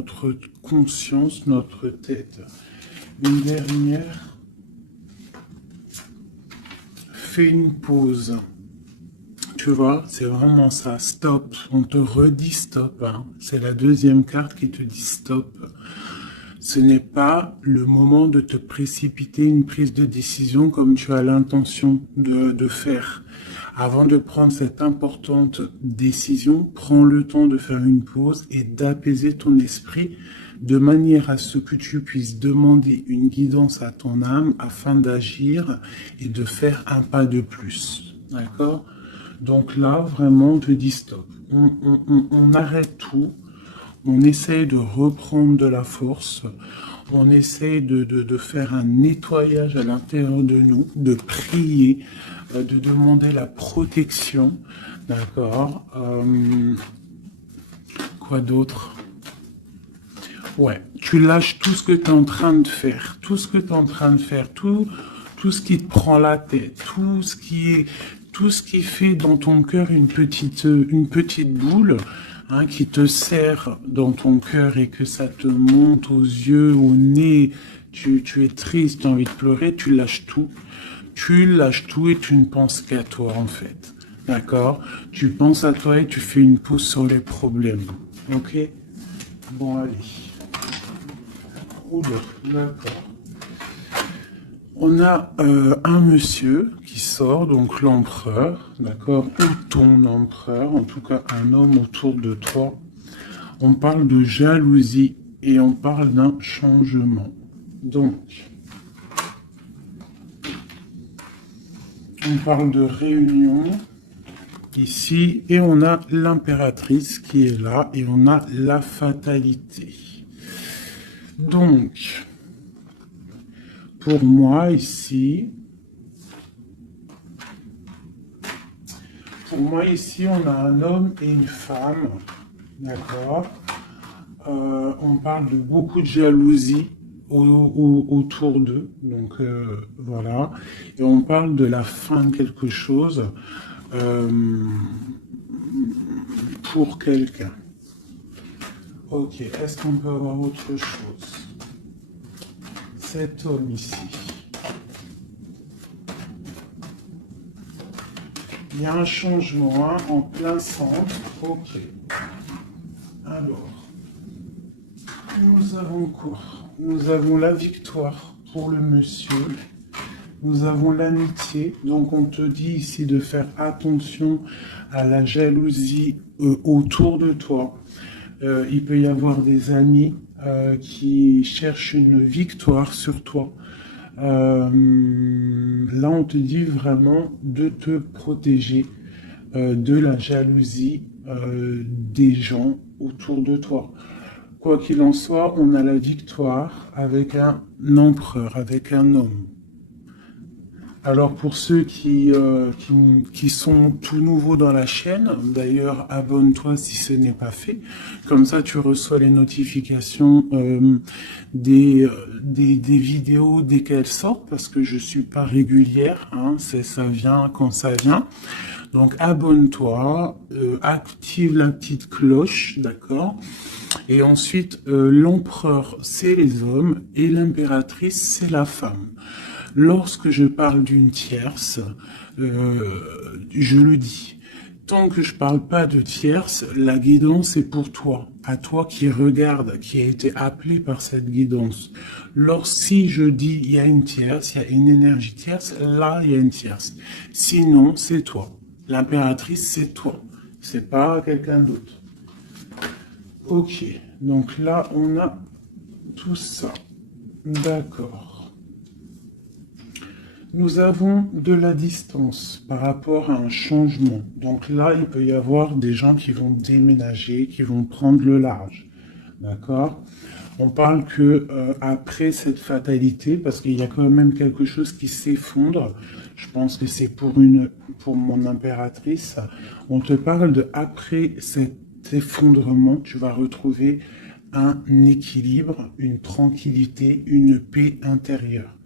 notre conscience, notre tête. Une dernière. Fais une pause. Tu vois, c'est vraiment ça. Stop. On te redit stop. Hein. C'est la deuxième carte qui te dit stop. Ce n'est pas le moment de te précipiter une prise de décision comme tu as l'intention de faire. Avant de prendre cette importante décision, prends le temps de faire une pause et d'apaiser ton esprit de manière à ce que tu puisses demander une guidance à ton âme afin d'agir et de faire un pas de plus. D'accord ? Donc là, vraiment, on te dit stop. On arrête tout. On essaye de reprendre de la force, on essaye de faire un nettoyage à l'intérieur de nous, de prier, de demander la protection, d'accord. Quoi d'autre? Ouais, tu lâches tout ce que tu es en train de faire, tout ce qui te prend la tête, tout ce qui fait dans ton cœur une petite boule, hein, qui te serre dans ton cœur et que ça te monte aux yeux, au nez, tu es triste, tu as envie de pleurer, tu lâches tout et tu ne penses qu'à toi en fait, d'accord? Tu penses à toi et tu fais une pause sur les problèmes, ok? Bon allez. Oula, d'accord. On a un monsieur qui sort, donc l'empereur, d'accord, ou ton empereur, en tout cas un homme autour de toi. On parle de jalousie et on parle d'un changement. Donc, on parle de réunion ici et on a l'impératrice qui est là et on a la fatalité. Donc, pour moi ici, on a un homme et une femme, d'accord. On parle de beaucoup de jalousie autour d'eux, donc voilà. Et on parle de la fin de quelque chose pour quelqu'un. Ok, est-ce qu'on peut avoir autre chose? Cet homme ici. Il y a un changement hein, en plein centre. Ok. Alors, nous avons quoi? Nous avons la victoire pour le monsieur. Nous avons l'amitié. Donc, on te dit ici de faire attention à la jalousie autour de toi. Il peut y avoir des amis qui cherchent une victoire sur toi. Là, on te dit vraiment de te protéger de la jalousie des gens autour de toi. Quoi qu'il en soit, on a la victoire avec un empereur, avec un homme. Alors pour ceux qui sont tout nouveaux dans la chaîne, d'ailleurs abonne-toi si ce n'est pas fait, comme ça tu reçois les notifications des vidéos dès qu'elles sortent, parce que je suis pas régulière, hein, ça vient quand ça vient. Donc abonne-toi, active la petite cloche, d'accord? Et ensuite l'empereur c'est les hommes et l'impératrice c'est la femme. Lorsque je parle d'une tierce, je le dis. Tant que je parle pas de tierce, la guidance est pour toi, à toi qui regarde, qui a été appelé par cette guidance. Si je dis il y a une tierce, il y a une énergie tierce, là il y a une tierce. Sinon, c'est toi. L'impératrice, c'est toi. C'est pas quelqu'un d'autre. Ok, donc là on a tout ça. D'accord. Nous avons de la distance par rapport à un changement. Donc là, il peut y avoir des gens qui vont déménager, qui vont prendre le large. D'accord? On parle que après cette fatalité, parce qu'il y a quand même quelque chose qui s'effondre, je pense que c'est pour mon impératrice, on te parle de après cet effondrement, tu vas retrouver un équilibre, une tranquillité, une paix intérieure.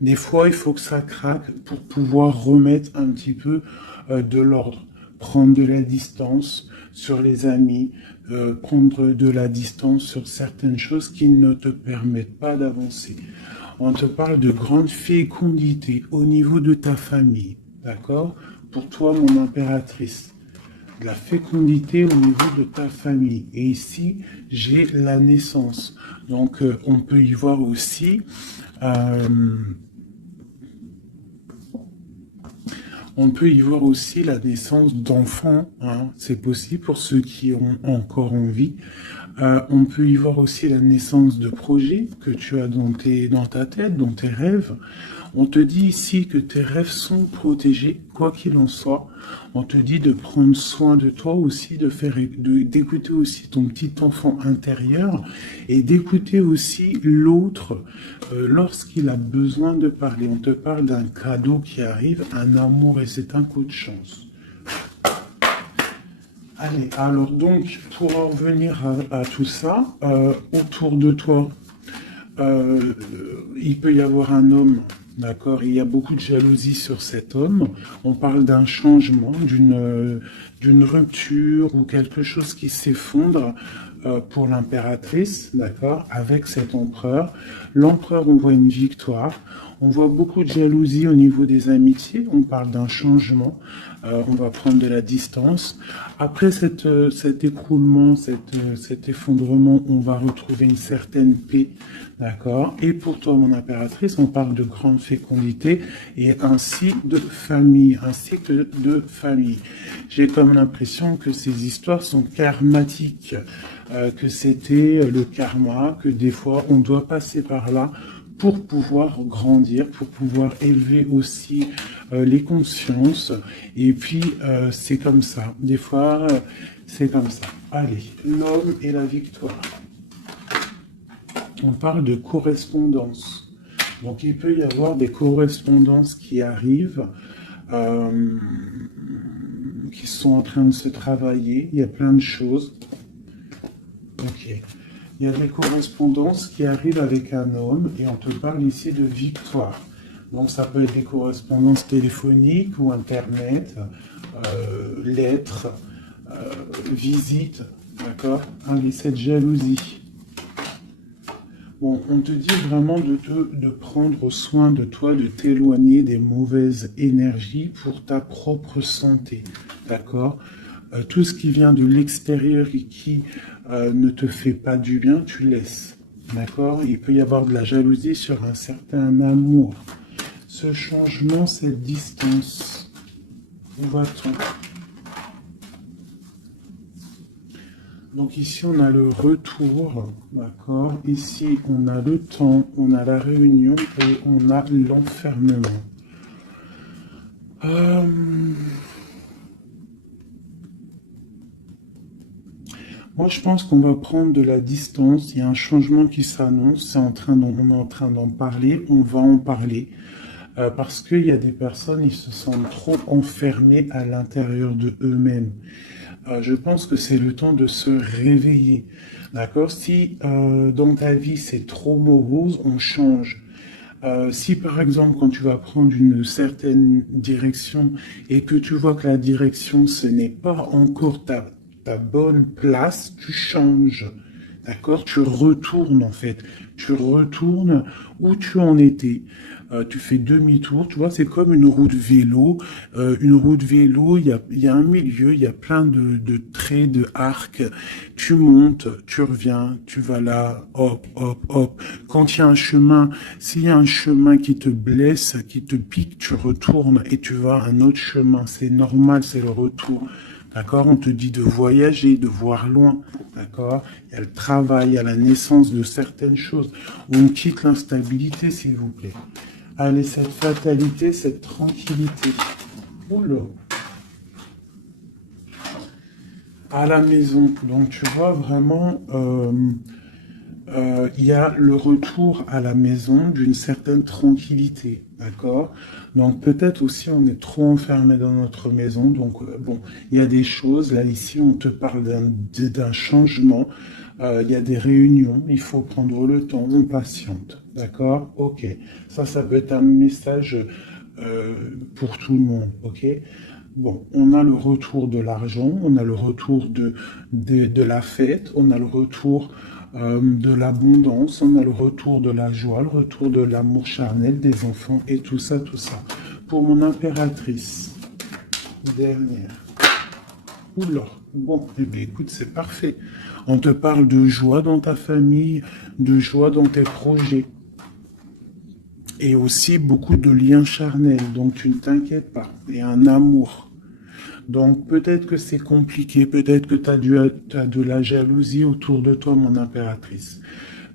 Des fois, il faut que ça craque pour pouvoir remettre un petit peu de l'ordre, prendre de la distance, sur les amis, prendre de la distance sur certaines choses qui ne te permettent pas d'avancer. On te parle de grande fécondité au niveau de ta famille, d'accord? Pour toi, mon impératrice. De la fécondité au niveau de ta famille. Et ici, j'ai la naissance. Donc, on peut y voir aussi... on peut y voir aussi la naissance d'enfants, hein. C'est possible pour ceux qui ont encore envie. On peut y voir aussi la naissance de projets que tu as dans ta tête, dans tes rêves. On te dit ici que tes rêves sont protégés, quoi qu'il en soit. On te dit de prendre soin de toi aussi, d'écouter aussi ton petit enfant intérieur et d'écouter aussi l'autre lorsqu'il a besoin de parler. On te parle d'un cadeau qui arrive, un amour, et c'est un coup de chance. Allez, alors donc, pour en revenir à tout ça, autour de toi, il peut y avoir un homme, d'accord? Il y a beaucoup de jalousie sur cet homme. On parle d'un changement, d'une rupture ou quelque chose qui s'effondre pour l'impératrice, d'accord? Avec cet empereur. L'empereur, on voit une victoire. On voit beaucoup de jalousie au niveau des amitiés. On parle d'un changement. On va prendre de la distance. Après cet écroulement, cet effondrement, on va retrouver une certaine paix, d'accord? Et pour toi, mon impératrice, on parle de grande fécondité et ainsi de famille, un cycle de famille. J'ai comme l'impression que ces histoires sont karmatiques, que c'était le karma, que des fois on doit passer par là pour pouvoir grandir, pour pouvoir élever aussi les consciences. Et puis, c'est comme ça. Des fois, c'est comme ça. Allez, l'homme et la victoire. On parle de correspondance. Donc, il peut y avoir des correspondances qui arrivent, qui sont en train de se travailler. Il y a plein de choses. Ok. Il y a des correspondances qui arrivent avec un homme et on te parle ici de victoire. Donc ça peut être des correspondances téléphoniques ou internet, lettres, visites, d'accord? Allez, cette jalousie. Bon, on te dit vraiment de prendre soin de toi, de t'éloigner des mauvaises énergies pour ta propre santé, d'accord? Tout ce qui vient de l'extérieur et qui ne te fait pas du bien, tu laisses. D'accord? Il peut y avoir de la jalousie sur un certain amour. Ce changement, cette distance, où va-t-on? Donc ici, on a le retour, d'accord? Ici, on a le temps, on a la réunion et on a l'enfermement. Moi, je pense qu'on va prendre de la distance. Il y a un changement qui s'annonce. On est en train d'en parler. On va en parler. Parce qu'il y a des personnes, ils se sentent trop enfermés à l'intérieur de eux-mêmes. Je pense que c'est le temps de se réveiller. D'accord? Si dans ta vie, c'est trop morose, on change. Si par exemple, quand tu vas prendre une certaine direction et que tu vois que la direction, ce n'est pas encore ta bonne place, tu changes, d'accord? Tu retournes en fait, tu retournes où tu en étais. Tu fais demi-tour, tu vois, c'est comme une route vélo. Une route vélo, il y a un milieu, il y a plein de traits, de arcs. Tu montes, tu reviens, tu vas là, hop, hop, hop. Quand il y a un chemin, s'il y a un chemin qui te blesse, qui te pique, tu retournes et tu vas à un autre chemin. C'est normal, c'est le retour. D'accord? On te dit de voyager, de voir loin. D'accord? Il y a le travail, il y a la naissance de certaines choses. On quitte l'instabilité, s'il vous plaît. Allez, cette fatalité, cette tranquillité. Oula. À la maison. Donc, tu vois, vraiment, il y a le retour à la maison d'une certaine tranquillité. D'accord? Donc, peut-être aussi, on est trop enfermé dans notre maison. Donc, bon, il y a des choses. Là, ici, on te parle d'un changement. Il y a des réunions. Il faut prendre le temps. On patiente. D'accord? Ok. Ça peut être un message pour tout le monde. Ok? Bon, on a le retour de l'argent, on a le retour de la fête, on a le retour de l'abondance, on a le retour de la joie, le retour de l'amour charnel des enfants et tout ça, tout ça. Pour mon impératrice, dernière. Oula, bon, eh bien, écoute, c'est parfait. On te parle de joie dans ta famille, de joie dans tes projets. Et aussi beaucoup de liens charnels, donc tu ne t'inquiètes pas. Et un amour. Donc peut-être que c'est compliqué, peut-être que tu as de la jalousie autour de toi, mon impératrice.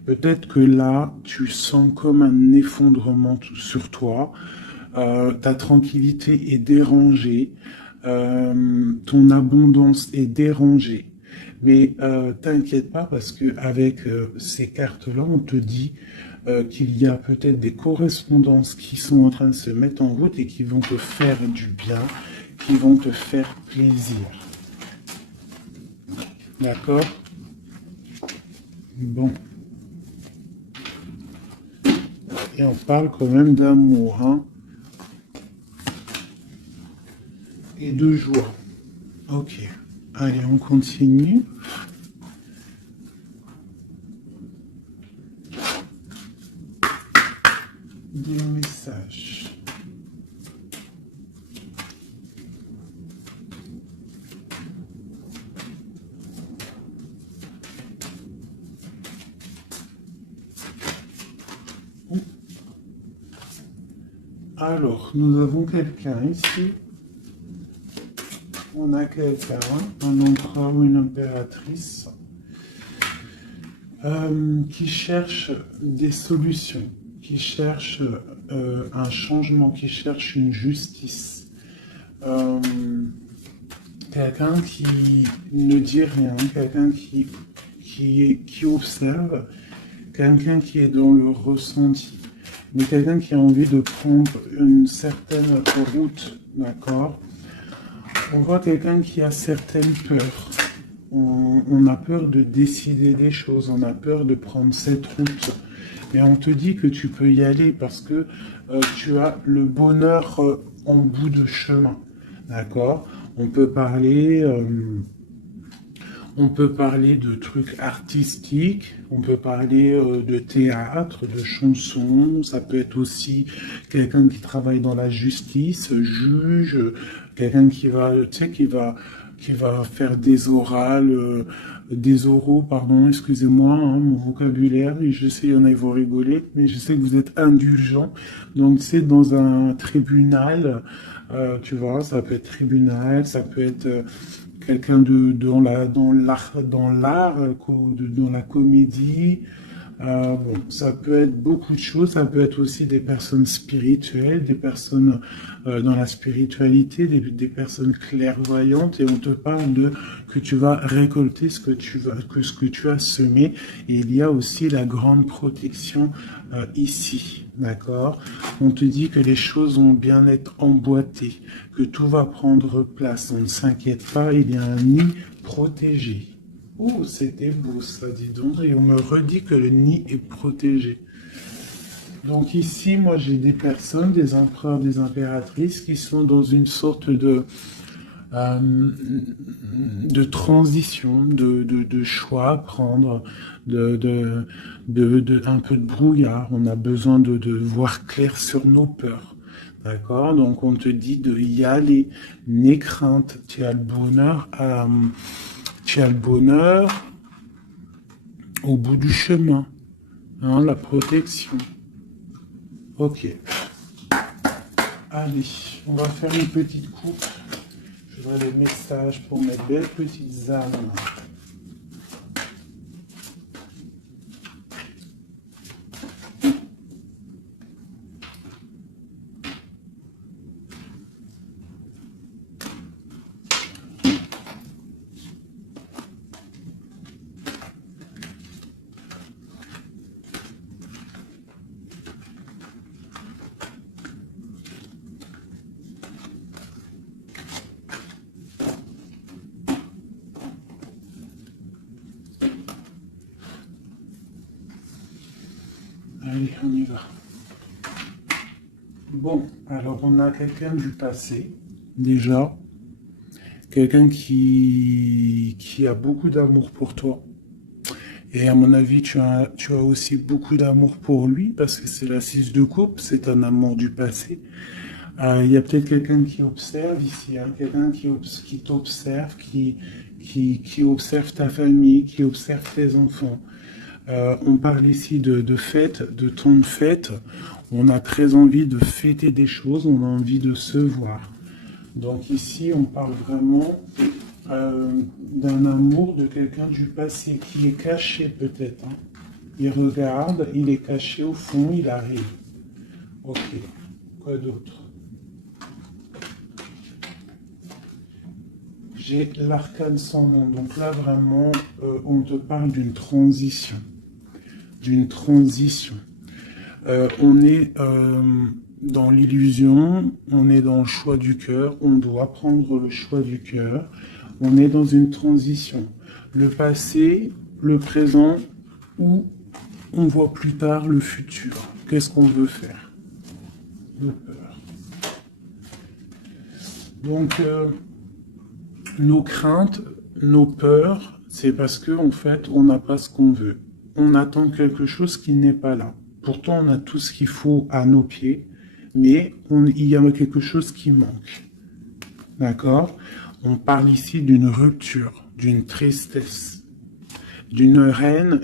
Peut-être que là, tu sens comme un effondrement sur toi. Ta tranquillité est dérangée. Ton abondance est dérangée. Mais t'inquiète pas parce que avec ces cartes-là, on te dit qu'il y a peut-être des correspondances qui sont en train de se mettre en route et qui vont te faire du bien, qui vont te faire plaisir. D'accord? Bon. Et on parle quand même d'amour, hein? Et de joie. Ok. Allez, on continue. Des messages. Alors, nous avons quelqu'un ici. On a quelqu'un, un empereur ou une impératrice, qui cherche des solutions, qui cherche un changement, qui cherche une justice. Quelqu'un qui ne dit rien, quelqu'un qui observe, quelqu'un qui est dans le ressenti, mais quelqu'un qui a envie de prendre une certaine route, d'accord? On voit quelqu'un qui a certaines peurs. On a peur de décider des choses, on a peur de prendre cette route. Et on te dit que tu peux y aller parce que tu as le bonheur en bout de chemin. D'accord? On peut parler de trucs artistiques, on peut parler de théâtre, de chansons, ça peut être aussi quelqu'un qui travaille dans la justice, juge, quelqu'un qui va, tu sais, qui va faire des orales, des oraux, pardon, excusez-moi, hein, mon vocabulaire, et je sais, il y en a, ils vont rigoler, mais je sais que vous êtes indulgents, donc c'est dans un tribunal, tu vois, ça peut être tribunal, ça peut être quelqu'un dans l'art, dans la comédie. Bon, ça peut être beaucoup de choses, ça peut être aussi des personnes spirituelles, des personnes dans la spiritualité, des personnes clairvoyantes, et on te parle de que tu vas récolter ce que tu as semé, et il y a aussi la grande protection ici, d'accord? On te dit que les choses vont bien être emboîtées, que tout va prendre place, on ne s'inquiète pas, il y a un nid protégé. Oh, c'était beau ça, dis donc. Et on me redit que le nid est protégé. Donc ici, moi, j'ai des personnes, des empereurs, des impératrices qui sont dans une sorte de transition, de choix à prendre, un peu de brouillard. On a besoin de voir clair sur nos peurs. D'accord? Donc on te dit de y aller. N'aie crainte, tu as le bonheur à... Tu as le bonheur au bout du chemin, hein, la protection. Ok. Allez, on va faire une petite coupe. Je voudrais les messages pour mes belles petites âmes. Allez, on y va. Bon, alors on a quelqu'un du passé, déjà. quelqu'un qui a beaucoup d'amour pour toi. Et à mon avis, tu as aussi beaucoup d'amour pour lui, parce que c'est la 6 de coupe, c'est un amour du passé. Il y a peut-être quelqu'un qui observe ici, hein, quelqu'un qui t'observe, qui observe ta famille, qui observe tes enfants. On parle ici de fête, de temps de fête. On a très envie de fêter des choses, on a envie de se voir. Donc ici, on parle vraiment d'un amour de quelqu'un du passé qui est caché peut-être. Hein. Il regarde, il est caché au fond, il arrive. Ok, quoi d'autre? J'ai l'arcane sans nom. Donc là, vraiment, on te parle d'une transition. D'une transition. On est dans l'illusion, on est dans le choix du cœur, on doit prendre le choix du cœur. On est dans une transition. Le passé, le présent, ou on voit plus tard le futur. Qu'est-ce qu'on veut faire? Nos peurs. Donc, nos craintes, nos peurs, c'est parce que en fait, on n'a pas ce qu'on veut. On attend quelque chose qui n'est pas là. Pourtant, on a tout ce qu'il faut à nos pieds, mais il y a quelque chose qui manque. D'accord? On parle ici d'une rupture, d'une tristesse, d'une reine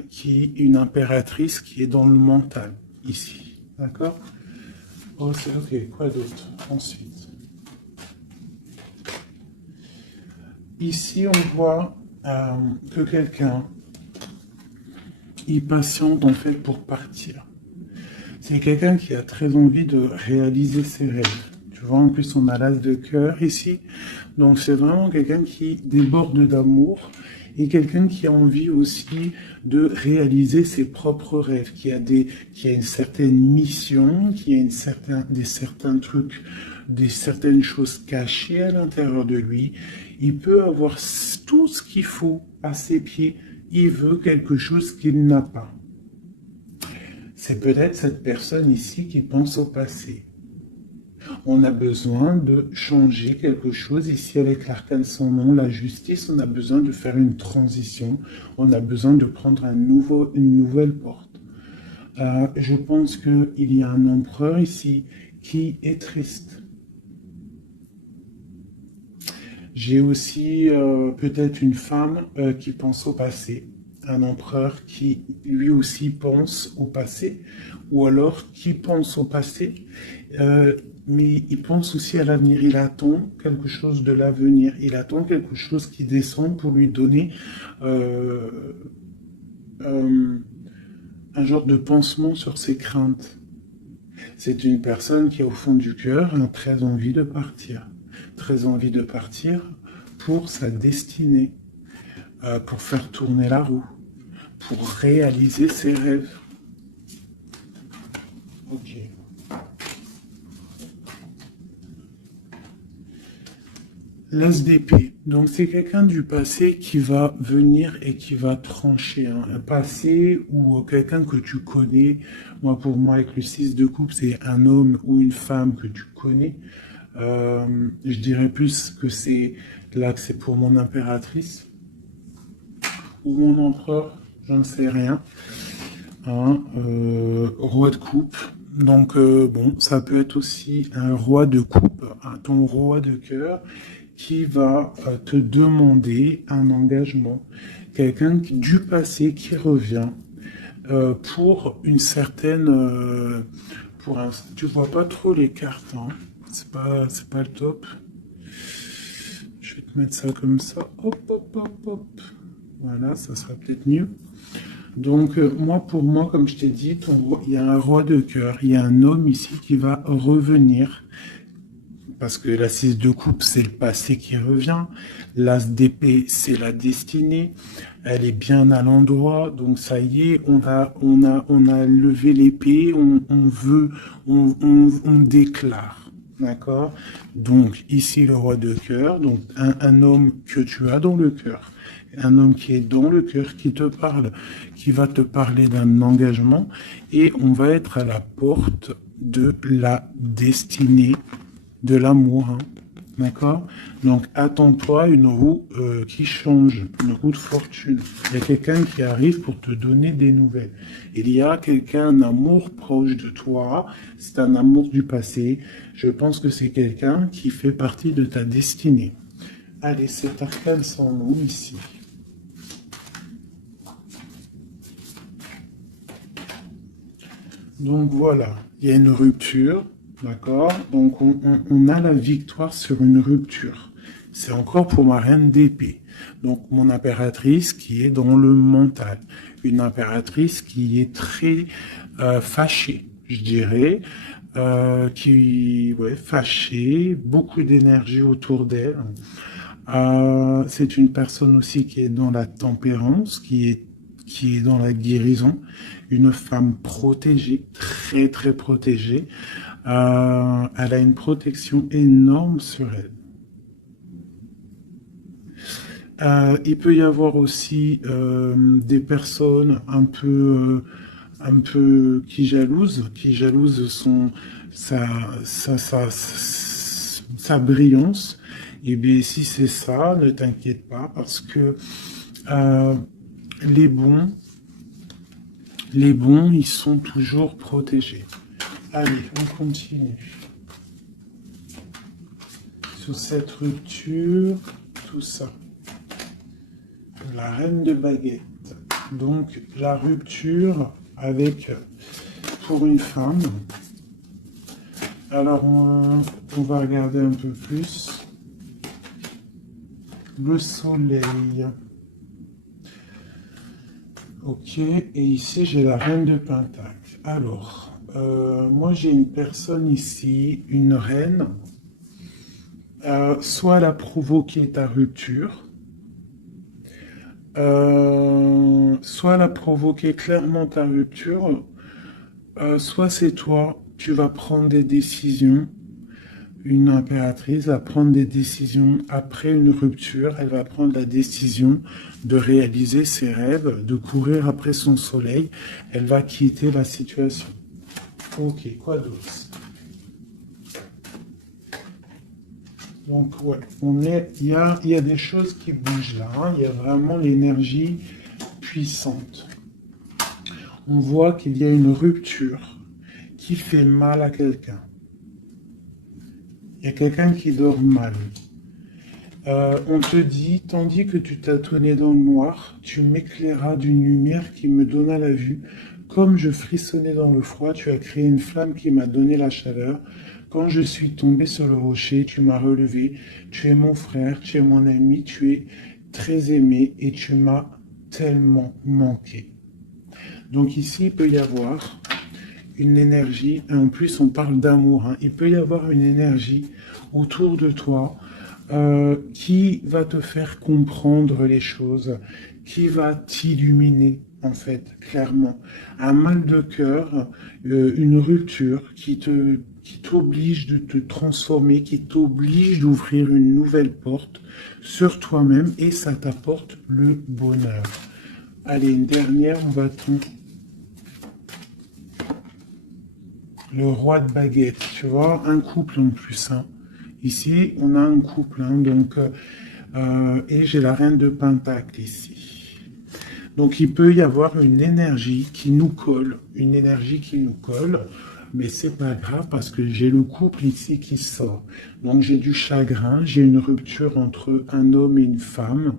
une impératrice qui est dans le mental, ici. D'accord? Ok, quoi d'autre? Ensuite. Ici, on voit que quelqu'un, il patiente en fait pour partir. C'est quelqu'un qui a très envie de réaliser ses rêves. Tu vois, en plus, on a l'as de cœur ici. Donc, c'est vraiment quelqu'un qui déborde d'amour et quelqu'un qui a envie aussi de réaliser ses propres rêves, qui a une certaine mission, qui a certains trucs, certaines choses cachées à l'intérieur de lui. Il peut avoir tout ce qu'il faut à ses pieds. Il veut quelque chose qu'il n'a pas. C'est peut-être cette personne ici qui pense au passé. On a besoin de changer quelque chose ici avec l'arcane sans nom, la justice. On a besoin de faire une transition. On a besoin de prendre une nouvelle porte. Je pense qu'il y a un empereur ici qui est triste. J'ai aussi peut-être une femme qui pense au passé. Un empereur qui lui aussi pense au passé, ou alors qui pense au passé, mais il pense aussi à l'avenir. Il attend quelque chose de l'avenir. Il attend quelque chose qui descend pour lui donner un genre de pansement sur ses craintes. C'est une personne qui, au fond du cœur, a très envie de partir. Très envie de partir pour sa destinée, pour faire tourner la roue, pour réaliser ses rêves. Ok. L'as d'épée. Donc c'est quelqu'un du passé qui va venir et qui va trancher. Hein. Un passé ou quelqu'un que tu connais. Pour moi, avec le 6 de coupe, c'est un homme ou une femme que tu connais. Je dirais plus que c'est pour mon impératrice ou mon empereur, je ne sais rien. Hein, roi de coupe. Donc bon, ça peut être aussi un roi de coupe, ton roi de cœur qui va te demander un engagement. Quelqu'un du passé qui revient pour une certaine... tu vois pas trop les cartes, hein. C'est pas le top. Je vais te mettre ça comme ça. Hop, hop, hop, hop. Voilà, ça sera peut-être mieux. Donc, pour moi, comme je t'ai dit, il y a un roi de cœur. Il y a un homme ici qui va revenir. Parce que la 6 de coupe, c'est le passé qui revient. L'as d'épée, c'est la destinée. Elle est bien à l'endroit. Donc, ça y est, on a levé l'épée. On déclare. D'accord? Donc, ici, le roi de cœur. Donc, un homme que tu as dans le cœur. Un homme qui est dans le cœur, qui te parle, qui va te parler d'un engagement. Et on va être à la porte de la destinée, de l'amour. Hein. D'accord? Donc, attends-toi une roue qui change, une roue de fortune. Il y a quelqu'un qui arrive pour te donner des nouvelles. Il y a quelqu'un, un amour proche de toi. C'est un amour du passé. Je pense que c'est quelqu'un qui fait partie de ta destinée. Allez, cet arcane sans nous ici. Donc voilà, il y a une rupture, d'accord? Donc on a la victoire sur une rupture. C'est encore pour ma reine d'épée. Donc mon impératrice qui est dans le mental. Une impératrice qui est très fâchée, je dirais. Fâchée, beaucoup d'énergie autour d'elle. C'est une personne aussi qui est dans la tempérance, qui est dans la guérison, une femme protégée, très très protégée. Elle a une protection énorme sur elle. Il peut y avoir aussi des personnes un peu qui jalousent sa, sa brillance. Et bien si c'est ça, ne t'inquiète pas parce que euh, les bons, ils sont toujours protégés. Allez, on continue. Sur cette rupture, tout ça. La reine de baguette. Donc, la rupture avec, pour une femme. Alors, on va regarder un peu plus. Le soleil. Ok, et ici j'ai la reine de Pentacle. Alors, moi j'ai une personne ici, une reine. Soit elle a provoqué ta rupture, soit elle a provoqué clairement ta rupture, soit c'est toi, tu vas prendre des décisions. Une impératrice va prendre des décisions après une rupture. Elle va prendre la décision de réaliser ses rêves, de courir après son soleil. Elle va quitter la situation. Ok, quoi d'autre? Donc, ouais, il y a des choses qui bougent là. Hein. Il y a vraiment l'énergie puissante. On voit qu'il y a une rupture qui fait mal à quelqu'un. Il y a quelqu'un qui dort mal. On te dit, tandis que tu tâtonnais dans le noir, tu m'éclairas d'une lumière qui me donna la vue. Comme je frissonnais dans le froid, tu as créé une flamme qui m'a donné la chaleur. Quand je suis tombé sur le rocher, tu m'as relevé. Tu es mon frère, tu es mon ami, tu es très aimé et tu m'as tellement manqué. Donc ici, il peut y avoir une énergie, et en plus on parle d'amour, hein. Il peut y avoir une énergie autour de toi qui va te faire comprendre les choses, qui va t'illuminer en fait, clairement. Un mal de cœur, une rupture qui t'oblige de te transformer, qui t'oblige d'ouvrir une nouvelle porte sur toi-même et ça t'apporte le bonheur. Allez, une dernière, on va le roi de baguette, tu vois, un couple en plus. Hein. Ici, on a un couple, hein, donc, et j'ai la reine de Pentacle ici. Donc, il peut y avoir une énergie qui nous colle, mais c'est pas grave parce que j'ai le couple ici qui sort. Donc, j'ai du chagrin, j'ai une rupture entre un homme et une femme.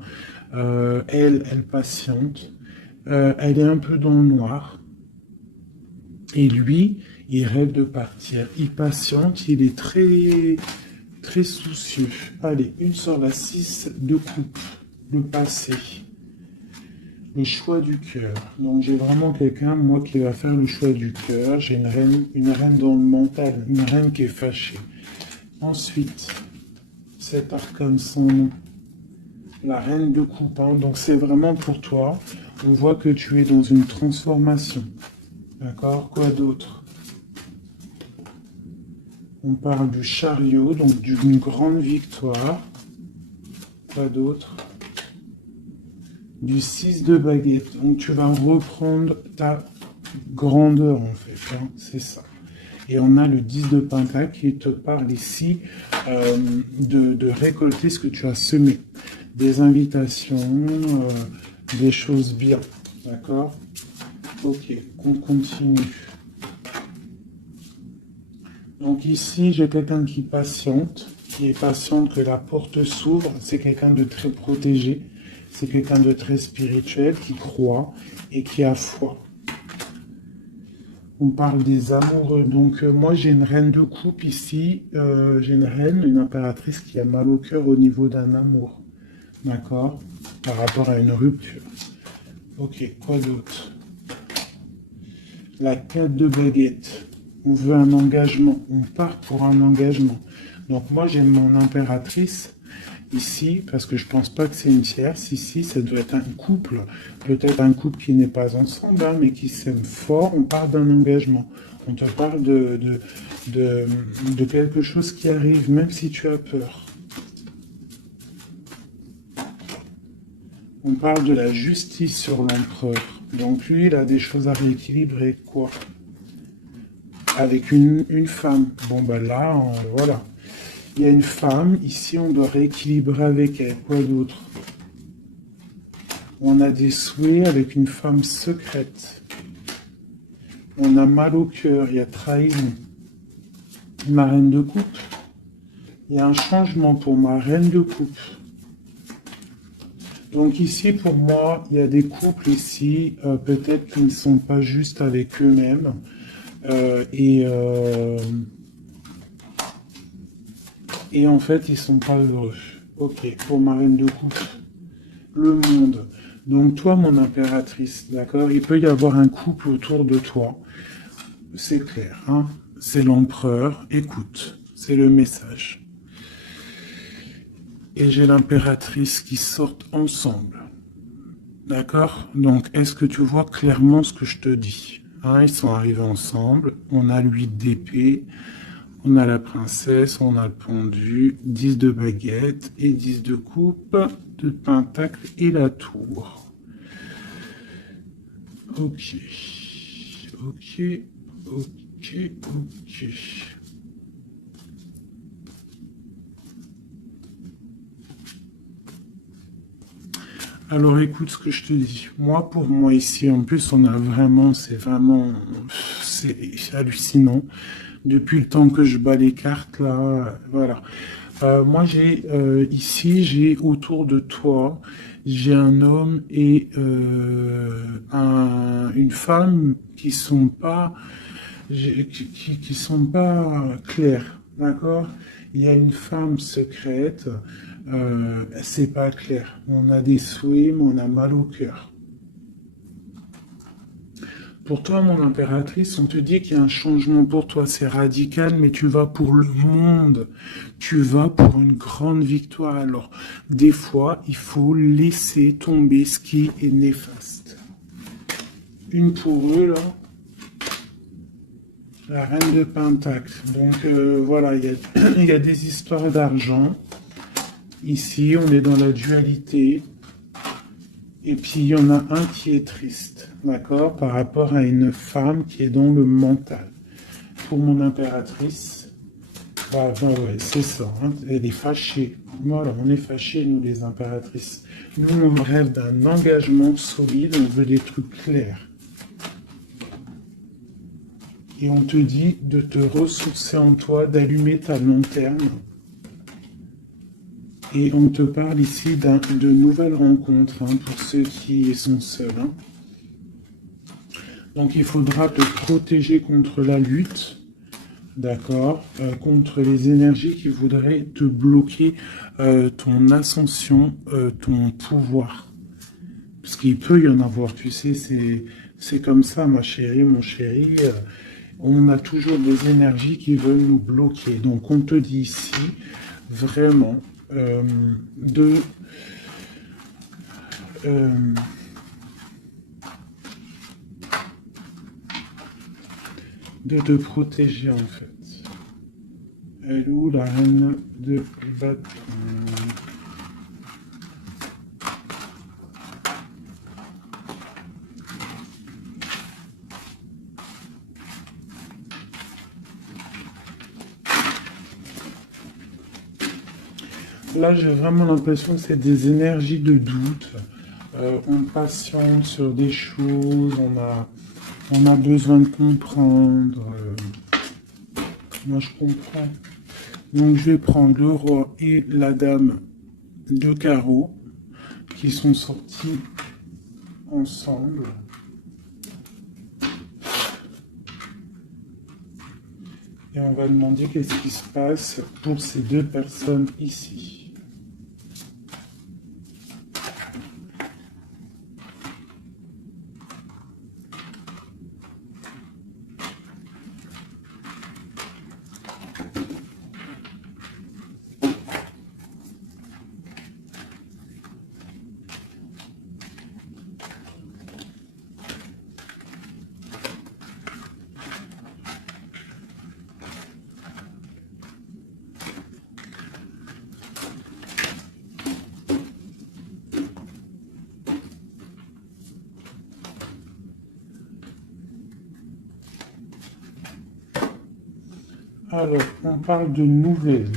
Elle patiente, elle est un peu dans le noir. Et lui, il rêve de partir. Il patiente, il est très, très soucieux. Allez, une sur la 6 de coupe. Le passé. Le choix du cœur. Donc j'ai vraiment quelqu'un, moi, qui va faire le choix du cœur. J'ai une reine dans le mental, une reine qui est fâchée. Ensuite, cet arcane sans nom. La reine de coupe. Hein. Donc c'est vraiment pour toi. On voit que tu es dans une transformation. D'accord? Quoi d'autre? On parle du chariot, donc d'une grande victoire. Quoi d'autre? Du 6 de baguette. Donc tu vas reprendre ta grandeur en fait. Hein, c'est ça. Et on a le 10 de pentacle qui te parle ici de récolter ce que tu as semé. Des invitations, des choses bien. D'accord? Ok, on continue. Donc ici, j'ai quelqu'un qui est patiente que la porte s'ouvre. C'est quelqu'un de très protégé. C'est quelqu'un de très spirituel qui croit et qui a foi. On parle des amoureux. Donc moi, j'ai une reine de coupe ici. J'ai une reine, une impératrice qui a mal au cœur au niveau d'un amour. D'accord? Par rapport à une rupture. Ok, quoi d'autre? La 4 de baguette. On veut un engagement. On part pour un engagement. Donc moi, j'ai mon impératrice ici, parce que je pense pas que c'est une tierce. Ici, ça doit être un couple. Peut-être un couple qui n'est pas ensemble, hein, mais qui s'aime fort. On parle d'un engagement. On te parle de quelque chose qui arrive, même si tu as peur. On parle de la justice sur l'empereur. Donc lui, il a des choses à rééquilibrer. Quoi? Avec une femme. Bon, ben là, voilà. Il y a une femme. Ici, on doit rééquilibrer avec elle. Quoi d'autre? On a des souhaits avec une femme secrète. On a mal au cœur. Il y a trahison. Ma reine de coupe. Il y a un changement pour ma reine de coupe. Donc ici, pour moi, il y a des couples ici, peut-être qui ne sont pas justes avec eux-mêmes. Et en fait, ils sont pas heureux. Ok, pour ma reine de coupe. Le monde. Donc toi, mon impératrice, d'accord? Il peut y avoir un couple autour de toi. C'est clair, hein? C'est l'empereur. Écoute, c'est le message. Et j'ai l'impératrice qui sortent ensemble. D'accord? Donc, est-ce que tu vois clairement ce que je te dis? Hein, ils sont arrivés ensemble. On a l'huile d'épée. On a la princesse, on a le pendu, 10 de baguette et 10 de coupe, de pentacle et la tour. Ok, ok, ok, ok. Alors écoute ce que je te dis. Moi, pour moi ici, en plus, on a vraiment, c'est hallucinant. Depuis le temps que je bats les cartes, là, voilà. Moi, j'ai autour de toi, j'ai un homme et une femme qui sont pas, qui sont pas clairs, d'accord? Il y a une femme secrète, c'est pas clair. On a des souhaits, mais on a mal au cœur. Pour toi, mon impératrice, on te dit qu'il y a un changement pour toi, c'est radical, mais tu vas pour le monde. Tu vas pour une grande victoire. Alors, des fois, il faut laisser tomber ce qui est néfaste. Une pour eux, là. La reine de Pentacle. Donc, voilà, il y a des histoires d'argent. Ici, on est dans la dualité. Et puis, il y en a un qui est triste, d'accord, par rapport à une femme qui est dans le mental. Pour mon impératrice, bah, ouais, c'est ça, hein, elle est fâchée. Voilà, on est fâchés, nous, les impératrices. Nous, on rêve d'un engagement solide, on veut des trucs clairs. Et on te dit de te ressourcer en toi, d'allumer ta lanterne. Et on te parle ici de nouvelles rencontres, hein, pour ceux qui sont seuls. Hein. Donc il faudra te protéger contre la lutte, d'accord, contre les énergies qui voudraient te bloquer ton ascension, ton pouvoir. Parce qu'il peut y en avoir, tu sais, c'est comme ça, ma chérie, mon chéri. On a toujours des énergies qui veulent nous bloquer. Donc on te dit ici, vraiment, de te protéger en fait. Elle est où la reine de bâton? là, j'ai vraiment l'impression que c'est des énergies de doute. On patiente sur des choses, on a besoin de comprendre. Moi, je comprends. Donc, je vais prendre le roi et la dame de carreau qui sont sortis ensemble. Et on va demander qu'est-ce qui se passe pour ces deux personnes ici. Alors, on parle de nouvelles.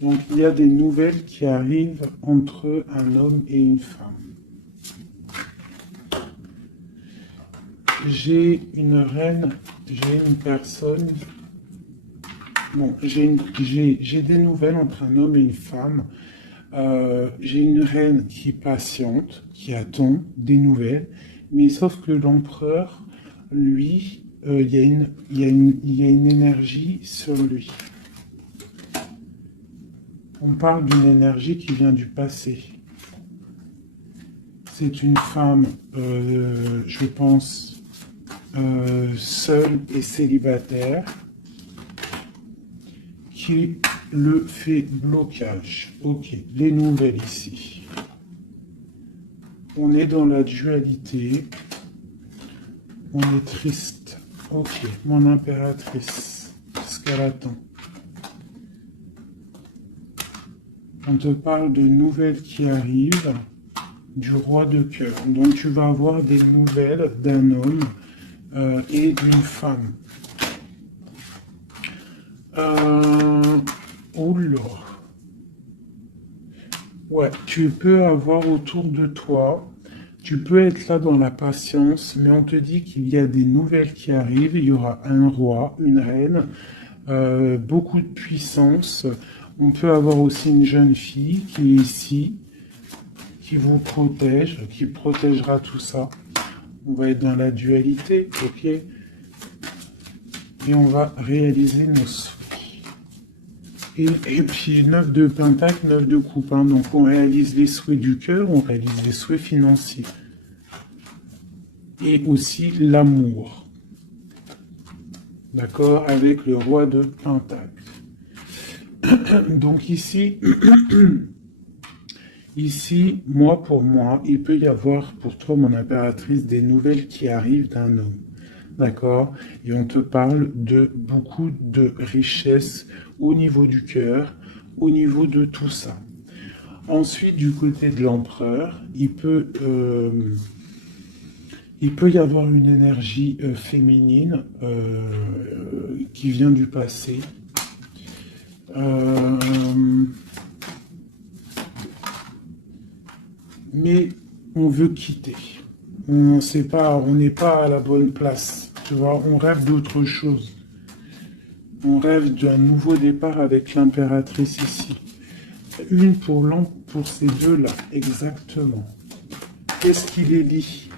Donc, il y a des nouvelles qui arrivent entre un homme et une femme. J'ai une reine, j'ai une personne. Bon, j'ai des nouvelles entre un homme et une femme. J'ai une reine qui patiente, qui attend des nouvelles. Mais sauf que l'empereur, lui, il y a une énergie sur lui. On parle d'une énergie qui vient du passé. C'est une femme, je pense, seule et célibataire, qui le fait blocage. Ok, les nouvelles ici. On est dans la dualité. On est triste. Ok, mon impératrice, ce qu'elle attend. On te parle de nouvelles qui arrivent du roi de cœur. Donc tu vas avoir des nouvelles d'un homme et d'une femme. Oula. Ouais, tu peux avoir autour de toi, tu peux être là dans la patience, mais on te dit qu'il y a des nouvelles qui arrivent. Il y aura un roi, une reine, beaucoup de puissance. On peut avoir aussi une jeune fille qui est ici, qui vous protège, qui protégera tout ça. On va être dans la dualité, ok? Et on va réaliser nos souhaits. Et puis 9 de pentacle, 9 de coupe. Hein. Donc on réalise les souhaits du cœur, on réalise les souhaits financiers. Et aussi l'amour. D'accord? Avec le roi de pentacle. Donc ici, ici, moi pour moi, il peut y avoir pour toi, mon impératrice, des nouvelles qui arrivent d'un homme. D'accord? Et on te parle de beaucoup de richesses au niveau du cœur, au niveau de tout ça. Ensuite, du côté de l'empereur, il peut y avoir une énergie féminine qui vient du passé. Mais on veut quitter. On sait pas, on n'est pas à la bonne place. Tu vois, on rêve d'autre chose. On rêve d'un nouveau départ avec l'impératrice ici. Une pour ces deux-là, exactement. Qu'est-ce qui les lie?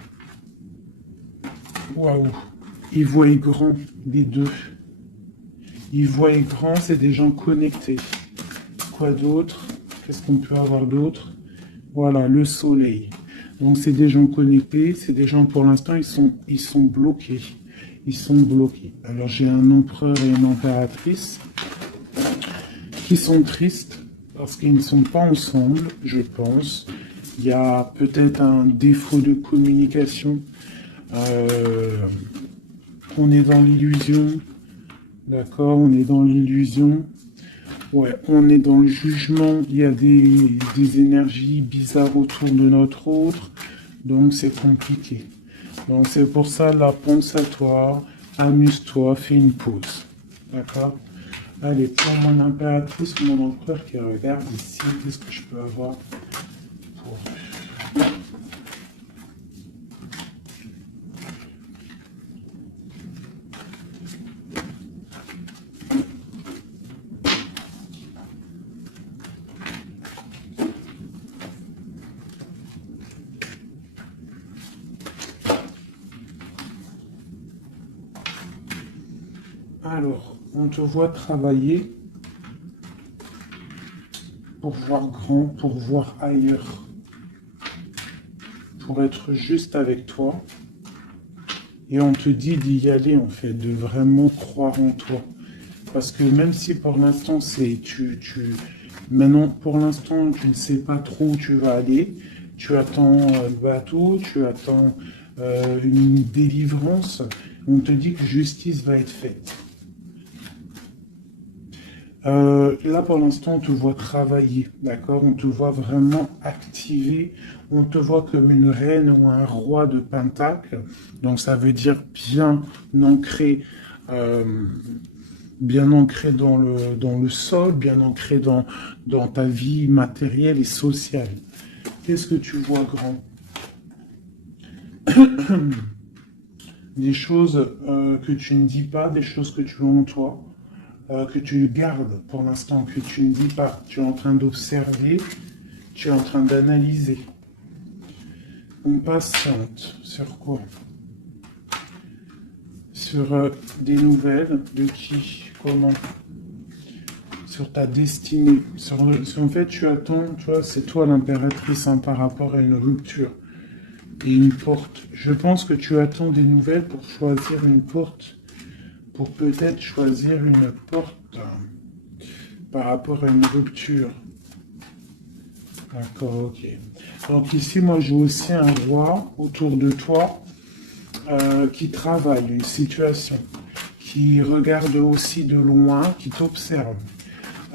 Waouh! Ils voient grand, les deux. Ils voient grand, c'est des gens connectés. Quoi d'autre? Qu'est-ce qu'on peut avoir d'autre? Voilà, le soleil. Donc c'est des gens connectés, c'est des gens pour l'instant, ils sont bloqués. Ils sont bloqués. Alors j'ai un empereur et une impératrice qui sont tristes parce qu'ils ne sont pas ensemble, je pense. Il y a peut-être un défaut de communication. On est dans l'illusion. D'accord, on est dans l'illusion. Ouais, on est dans le jugement. Il y a des énergies bizarres autour de notre autre. Donc c'est compliqué. Donc c'est pour ça, là, pense à toi, amuse-toi, fais une pause. D'accord? Allez, pour mon impératrice, mon empereur qui regarde ici, qu'est-ce que je peux avoir pour... Alors, on te voit travailler pour voir grand, pour voir ailleurs, pour être juste avec toi. Et on te dit d'y aller, en fait, de vraiment croire en toi. Parce que même si pour l'instant, maintenant, pour l'instant, tu ne sais pas trop où tu vas aller, tu attends le bateau, tu attends une délivrance, on te dit que justice va être faite. Là, pour l'instant, on te voit travailler, d'accord? On te voit vraiment activer. On te voit comme une reine ou un roi de Pentacle. Donc, ça veut dire ancré, euh, bien ancré dans le sol, bien ancré dans ta vie matérielle et sociale. Qu'est-ce que tu vois grand? Des choses que tu ne dis pas, des choses que tu as en toi. Que tu gardes pour l'instant, que tu ne dis pas. Tu es en train d'observer, tu es en train d'analyser. On patiente sur quoi? Sur des nouvelles de qui, comment? Sur ta destinée. En fait, tu attends, tu vois, c'est toi l'impératrice hein, par rapport à une rupture et une porte. Je pense que tu attends des nouvelles pour choisir une porte, pour peut-être choisir une porte par rapport à une rupture. D'accord, ok. Donc ici, moi, j'ai aussi un roi autour de toi qui travaille une situation, qui regarde aussi de loin, qui t'observe.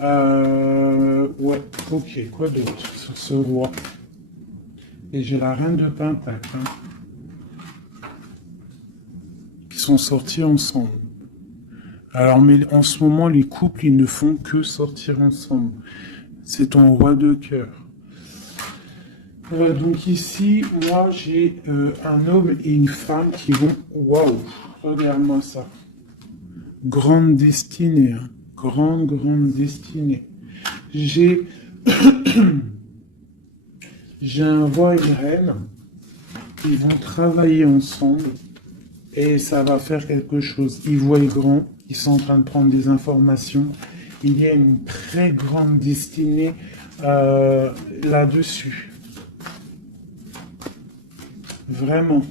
Ouais, ok, quoi d'autre sur ce roi? Et j'ai la reine de Pentacle, hein, qui sont sortis ensemble. Alors, mais en ce moment, les couples, ils ne font que sortir ensemble. C'est ton roi de cœur. Donc ici, moi, j'ai un homme et une femme qui vont... Waouh, regarde-moi ça. Grande destinée, hein. Grande destinée. J'ai... j'ai un roi et une reine. Ils vont travailler ensemble. Et ça va faire quelque chose. Ils voient grand. Ils sont en train de prendre des informations. Il y a une très grande destinée là-dessus. Vraiment.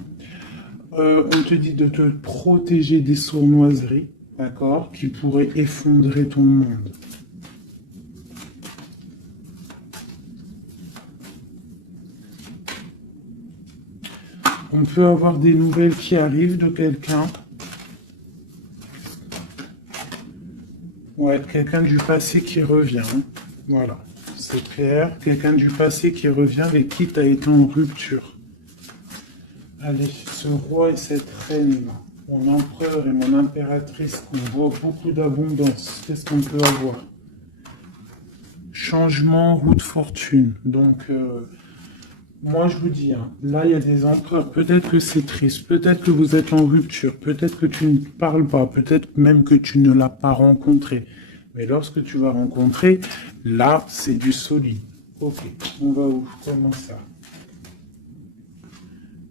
On te dit de te protéger des sournoiseries, d'accord, qui pourraient effondrer ton monde. On peut avoir des nouvelles qui arrivent de quelqu'un. Ouais, quelqu'un du passé qui revient. Voilà, c'est clair. Quelqu'un du passé qui revient avec qui tu as été en rupture. Allez, ce roi et cette reine, mon empereur et mon impératrice, on voit beaucoup d'abondance. Qu'est-ce qu'on peut avoir? Changement, roue de fortune. Donc, moi je vous dis, hein, là il y a des empereurs, peut-être que c'est triste, peut-être que vous êtes en rupture, peut-être que tu ne parles pas, peut-être même que tu ne l'as pas rencontré. Mais lorsque tu vas rencontrer, là c'est du solide. Ok, on va où? Comment ça?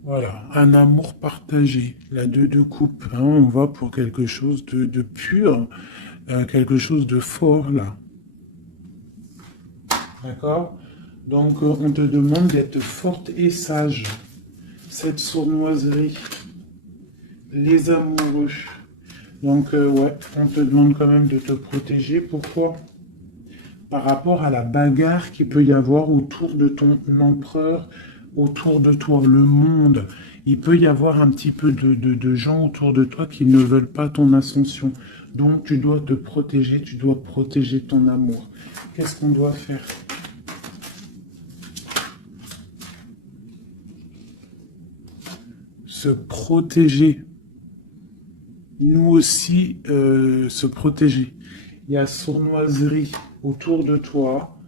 Voilà, un amour partagé, la deux de coupe, hein, on va pour quelque chose de pur, quelque chose de fort là. D'accord? Donc on te demande d'être forte et sage. Cette sournoiserie, les amoureux. Donc ouais, on te demande quand même de te protéger. Pourquoi? Par rapport à la bagarre qu'il peut y avoir autour de ton empereur, autour de toi, le monde. Il peut y avoir un petit peu de gens autour de toi qui ne veulent pas ton ascension. Donc tu dois te protéger, tu dois protéger ton amour. Qu'est-ce qu'on doit faire? Se protéger. Nous aussi, se protéger. il y a sournoiserie autour de toi,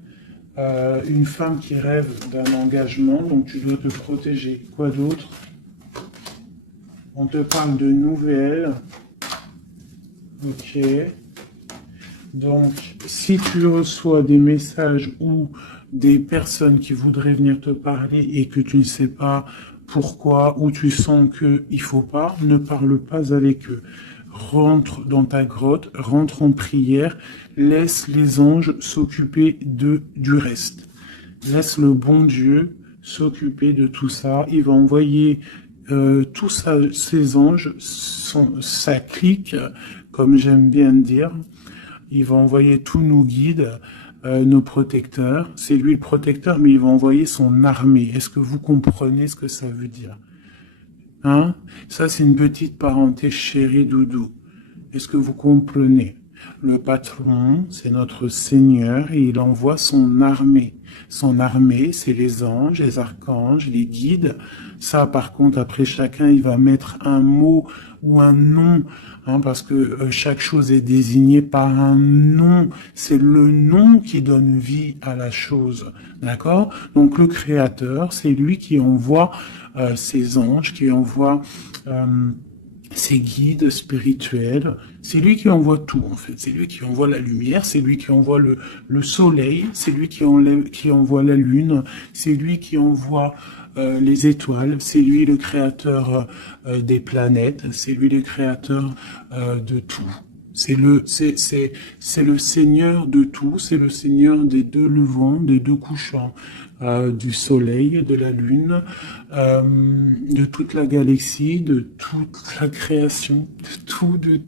une femme qui rêve d'un engagement, donc tu dois te protéger. Quoi d'autre? On te parle de nouvelles. Ok. Donc, si tu reçois des messages ou des personnes qui voudraient venir te parler et que tu ne sais pas pourquoi, ou tu sens qu'il faut pas, ne parle pas avec eux. Rentre dans ta grotte, rentre en prière, laisse les anges s'occuper du reste. Laisse le bon Dieu s'occuper de tout ça. Il va envoyer tous ces anges, sa clique, comme j'aime bien dire. Il va envoyer tous nos guides, nos protecteurs. C'est lui le protecteur, mais il va envoyer son armée. Est-ce que vous comprenez ce que ça veut dire? Hein? Ça, c'est une petite parenthèse chérie doudou. Est-ce que vous comprenez? Le patron, c'est notre Seigneur et il envoie son armée. Son armée, c'est les anges, les archanges, les guides. Ça, par contre, après chacun, il va mettre un mot ou un nom, hein, parce que chaque chose est désignée par un nom. C'est le nom qui donne vie à la chose. D'accord? Donc le Créateur, c'est lui qui envoie ses anges, qui envoie ses guides spirituels. C'est lui qui envoie tout, en fait. C'est lui qui envoie la lumière, c'est lui qui envoie le soleil, c'est lui qui envoie la lune, c'est lui qui envoie les étoiles, c'est lui le créateur des planètes, c'est lui le créateur de tout. C'est le Seigneur de tout, c'est le Seigneur des deux levants, des deux couchants, du soleil, de la lune, de toute la galaxie, de toute la création, de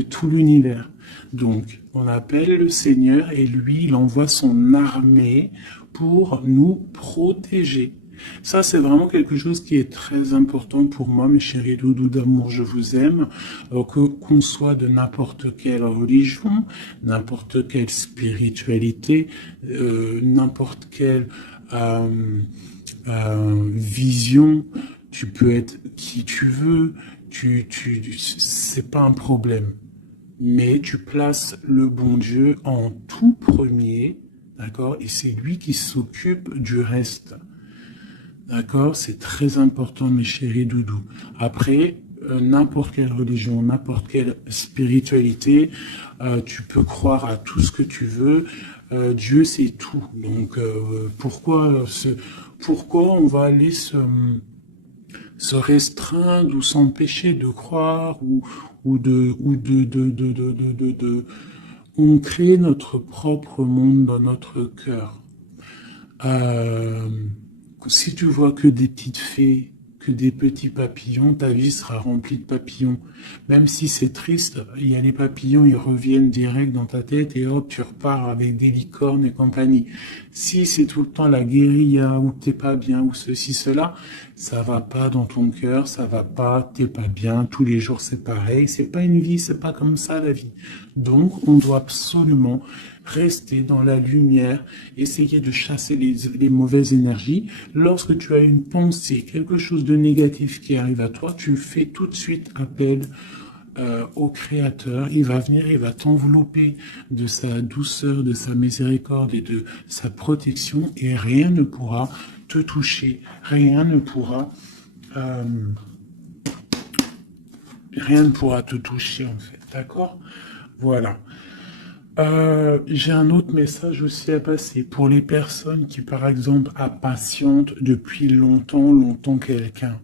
tout l'univers. Donc, on appelle le Seigneur et lui, il envoie son armée pour nous protéger. Ça, c'est vraiment quelque chose qui est très important pour moi, mes chéris doudous d'amour, je vous aime, qu'on soit de n'importe quelle religion, n'importe quelle spiritualité, n'importe quelle vision, tu peux être qui tu veux, c'est pas un problème. Mais tu places le bon Dieu en tout premier, d'accord, et c'est lui qui s'occupe du reste. D'accord? C'est très important, mes chéris doudous. Après, n'importe quelle religion, n'importe quelle spiritualité, tu peux croire à tout ce que tu veux. Dieu, c'est tout. Donc, pourquoi on va aller se restreindre ou s'empêcher de croire on crée notre propre monde dans notre cœur. Si tu vois que des petites fées, que des petits papillons, ta vie sera remplie de papillons. Même si c'est triste, il y a les papillons, ils reviennent direct dans ta tête et hop, tu repars avec des licornes et compagnie. Si c'est tout le temps la guérilla, ou t'es pas bien, ou ceci, cela, ça va pas dans ton cœur, ça va pas, t'es pas bien, tous les jours c'est pareil, c'est pas une vie, c'est pas comme ça la vie. Donc, on doit absolument rester dans la lumière, essayer de chasser les mauvaises énergies. Lorsque tu as une pensée, quelque chose de négatif qui arrive à toi, tu fais tout de suite appel au Créateur. Il va venir, il va t'envelopper de sa douceur, de sa miséricorde et de sa protection, et rien ne pourra te toucher, rien ne pourra te toucher en fait, d'accord? Voilà. J'ai un autre message aussi à passer pour les personnes qui, par exemple, impatientent depuis longtemps quelqu'un.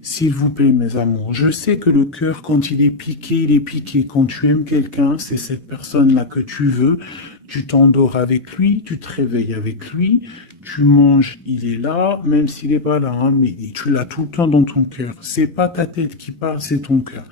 S'il vous plaît, mes amours, je sais que le cœur, quand il est piqué, il est piqué. Quand tu aimes quelqu'un, c'est cette personne-là que tu veux. Tu t'endors avec lui, tu te réveilles avec lui, tu manges, il est là, même s'il n'est pas là, hein, mais tu l'as tout le temps dans ton cœur. C'est pas ta tête qui parle, c'est ton cœur.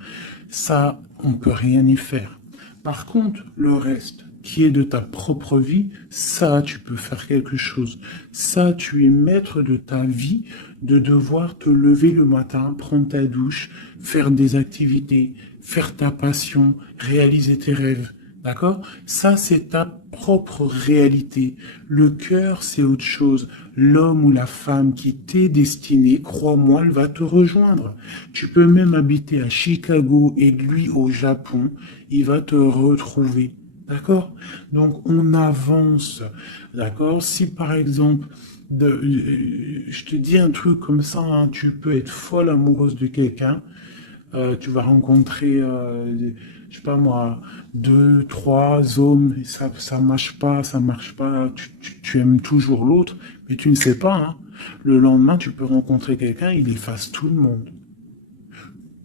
Ça, on peut rien y faire. Par contre, le reste, qui est de ta propre vie, ça, tu peux faire quelque chose. Ça, tu es maître de ta vie, de devoir te lever le matin, prendre ta douche, faire des activités, faire ta passion, réaliser tes rêves. D'accord? Ça, c'est ta propre réalité. Le cœur, c'est autre chose. L'homme ou la femme qui t'est destiné, crois-moi, elle va te rejoindre. Tu peux même habiter à Chicago et lui au Japon. Il va te retrouver. D'accord? Donc, on avance. D'accord? Si, par exemple, je te dis un truc comme ça, hein, tu peux être folle amoureuse de quelqu'un, tu vas rencontrer, je sais pas moi, deux, trois hommes, et ça marche pas, tu aimes toujours l'autre, mais tu ne sais pas, hein. Le lendemain, tu peux rencontrer quelqu'un, il efface tout le monde.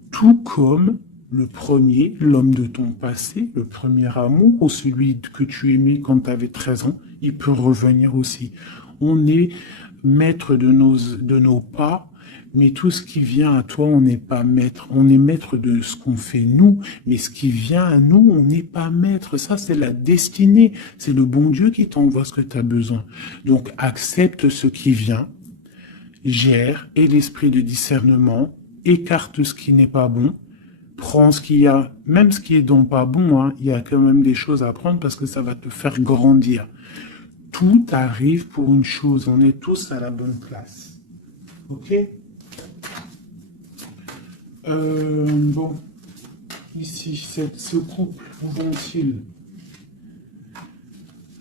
Tout comme le premier, l'homme de ton passé, le premier amour, ou celui que tu aimais quand tu avais 13 ans, il peut revenir aussi. On est maître de nos pas, mais tout ce qui vient à toi, on n'est pas maître. On est maître de ce qu'on fait nous, mais ce qui vient à nous, on n'est pas maître. Ça, c'est la destinée. C'est le bon Dieu qui t'envoie ce que tu as besoin. Donc, accepte ce qui vient, gère, et l'esprit de discernement, écarte ce qui n'est pas bon, prends ce qu'il y a, même ce qui est donc pas bon, hein, il y a quand même des choses à prendre parce que ça va te faire grandir. Tout arrive pour une chose, on est tous à la bonne place. Ok? Bon, ici, ce couple, où vont-ils?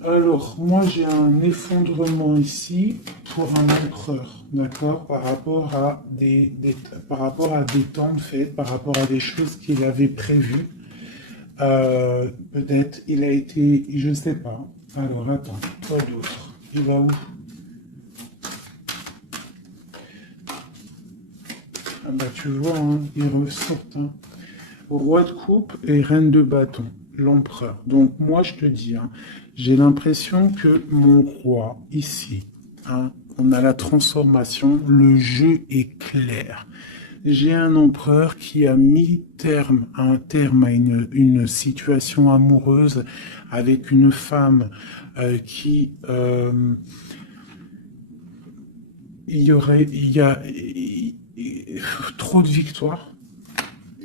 Alors, moi j'ai un effondrement ici pour un empereur, d'accord, par rapport à des temps de fête, par rapport à des choses qu'il avait prévues. Peut-être il a été, je sais pas. Alors attends, quoi d'autre? Il va où? Ah bah tu vois, hein, il ressort. Hein. Roi de coupe et reine de bâton, l'empereur. Donc moi je te dis, hein, j'ai l'impression que mon roi ici, hein, on a la transformation, le jeu est clair. J'ai un empereur qui a mis un terme à une situation amoureuse avec une femme qui il y a trop de victoires,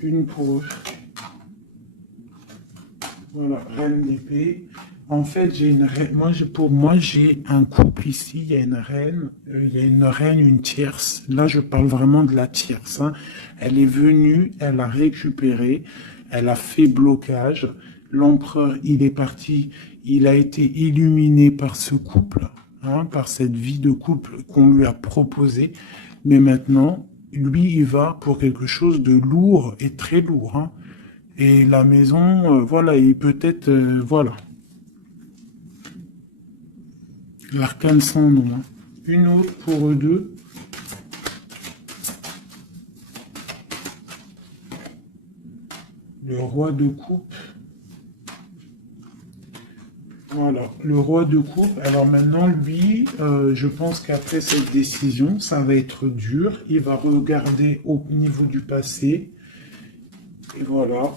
une pour eux. Voilà, reine d'épée. En fait, j'ai une reine. Pour moi, j'ai un couple ici. Il y a une reine, une tierce. Là, je parle vraiment de la tierce. Hein. Elle est venue, elle a récupéré, elle a fait blocage. L'empereur, il est parti. Il a été illuminé par ce couple, hein, par cette vie de couple qu'on lui a proposée. Mais maintenant, lui, il va pour quelque chose de lourd et très lourd. Hein. Et la maison, voilà, et peut-être, voilà. L'arcane sans nom. Hein. Une autre pour eux deux. Le roi de coupe. Voilà, le roi de coupe. Alors maintenant, lui, je pense qu'après cette décision, ça va être dur. Il va regarder au niveau du passé. Et voilà.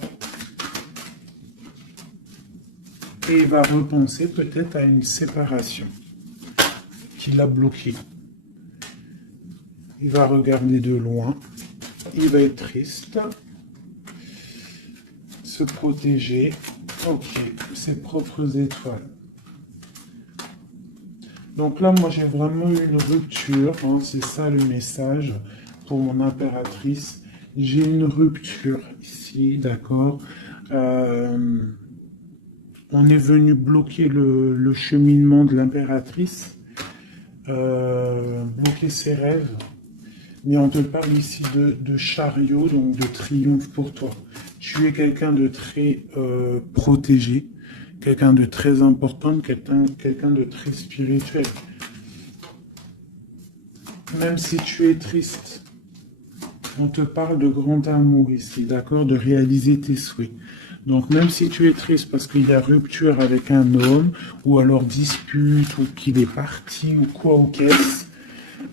Et il va repenser peut-être à une séparation qui l'a bloqué. Il va regarder de loin. Il va être triste. Se protéger. Ok, ses propres étoiles. Donc là, moi, j'ai vraiment eu une rupture. Hein, c'est ça le message pour mon impératrice. J'ai une rupture ici, d'accord. On est venu bloquer le cheminement de l'impératrice, bloquer ses rêves. Mais on te parle ici de chariot, donc de triomphe pour toi. Tu es quelqu'un de très protégé, quelqu'un de très important, quelqu'un de très spirituel. Même si tu es triste, on te parle de grand amour ici, d'accord, de réaliser tes souhaits. Donc même si tu es triste parce qu'il y a rupture avec un homme, ou alors dispute, ou qu'il est parti, ou quoi ou qu'est-ce,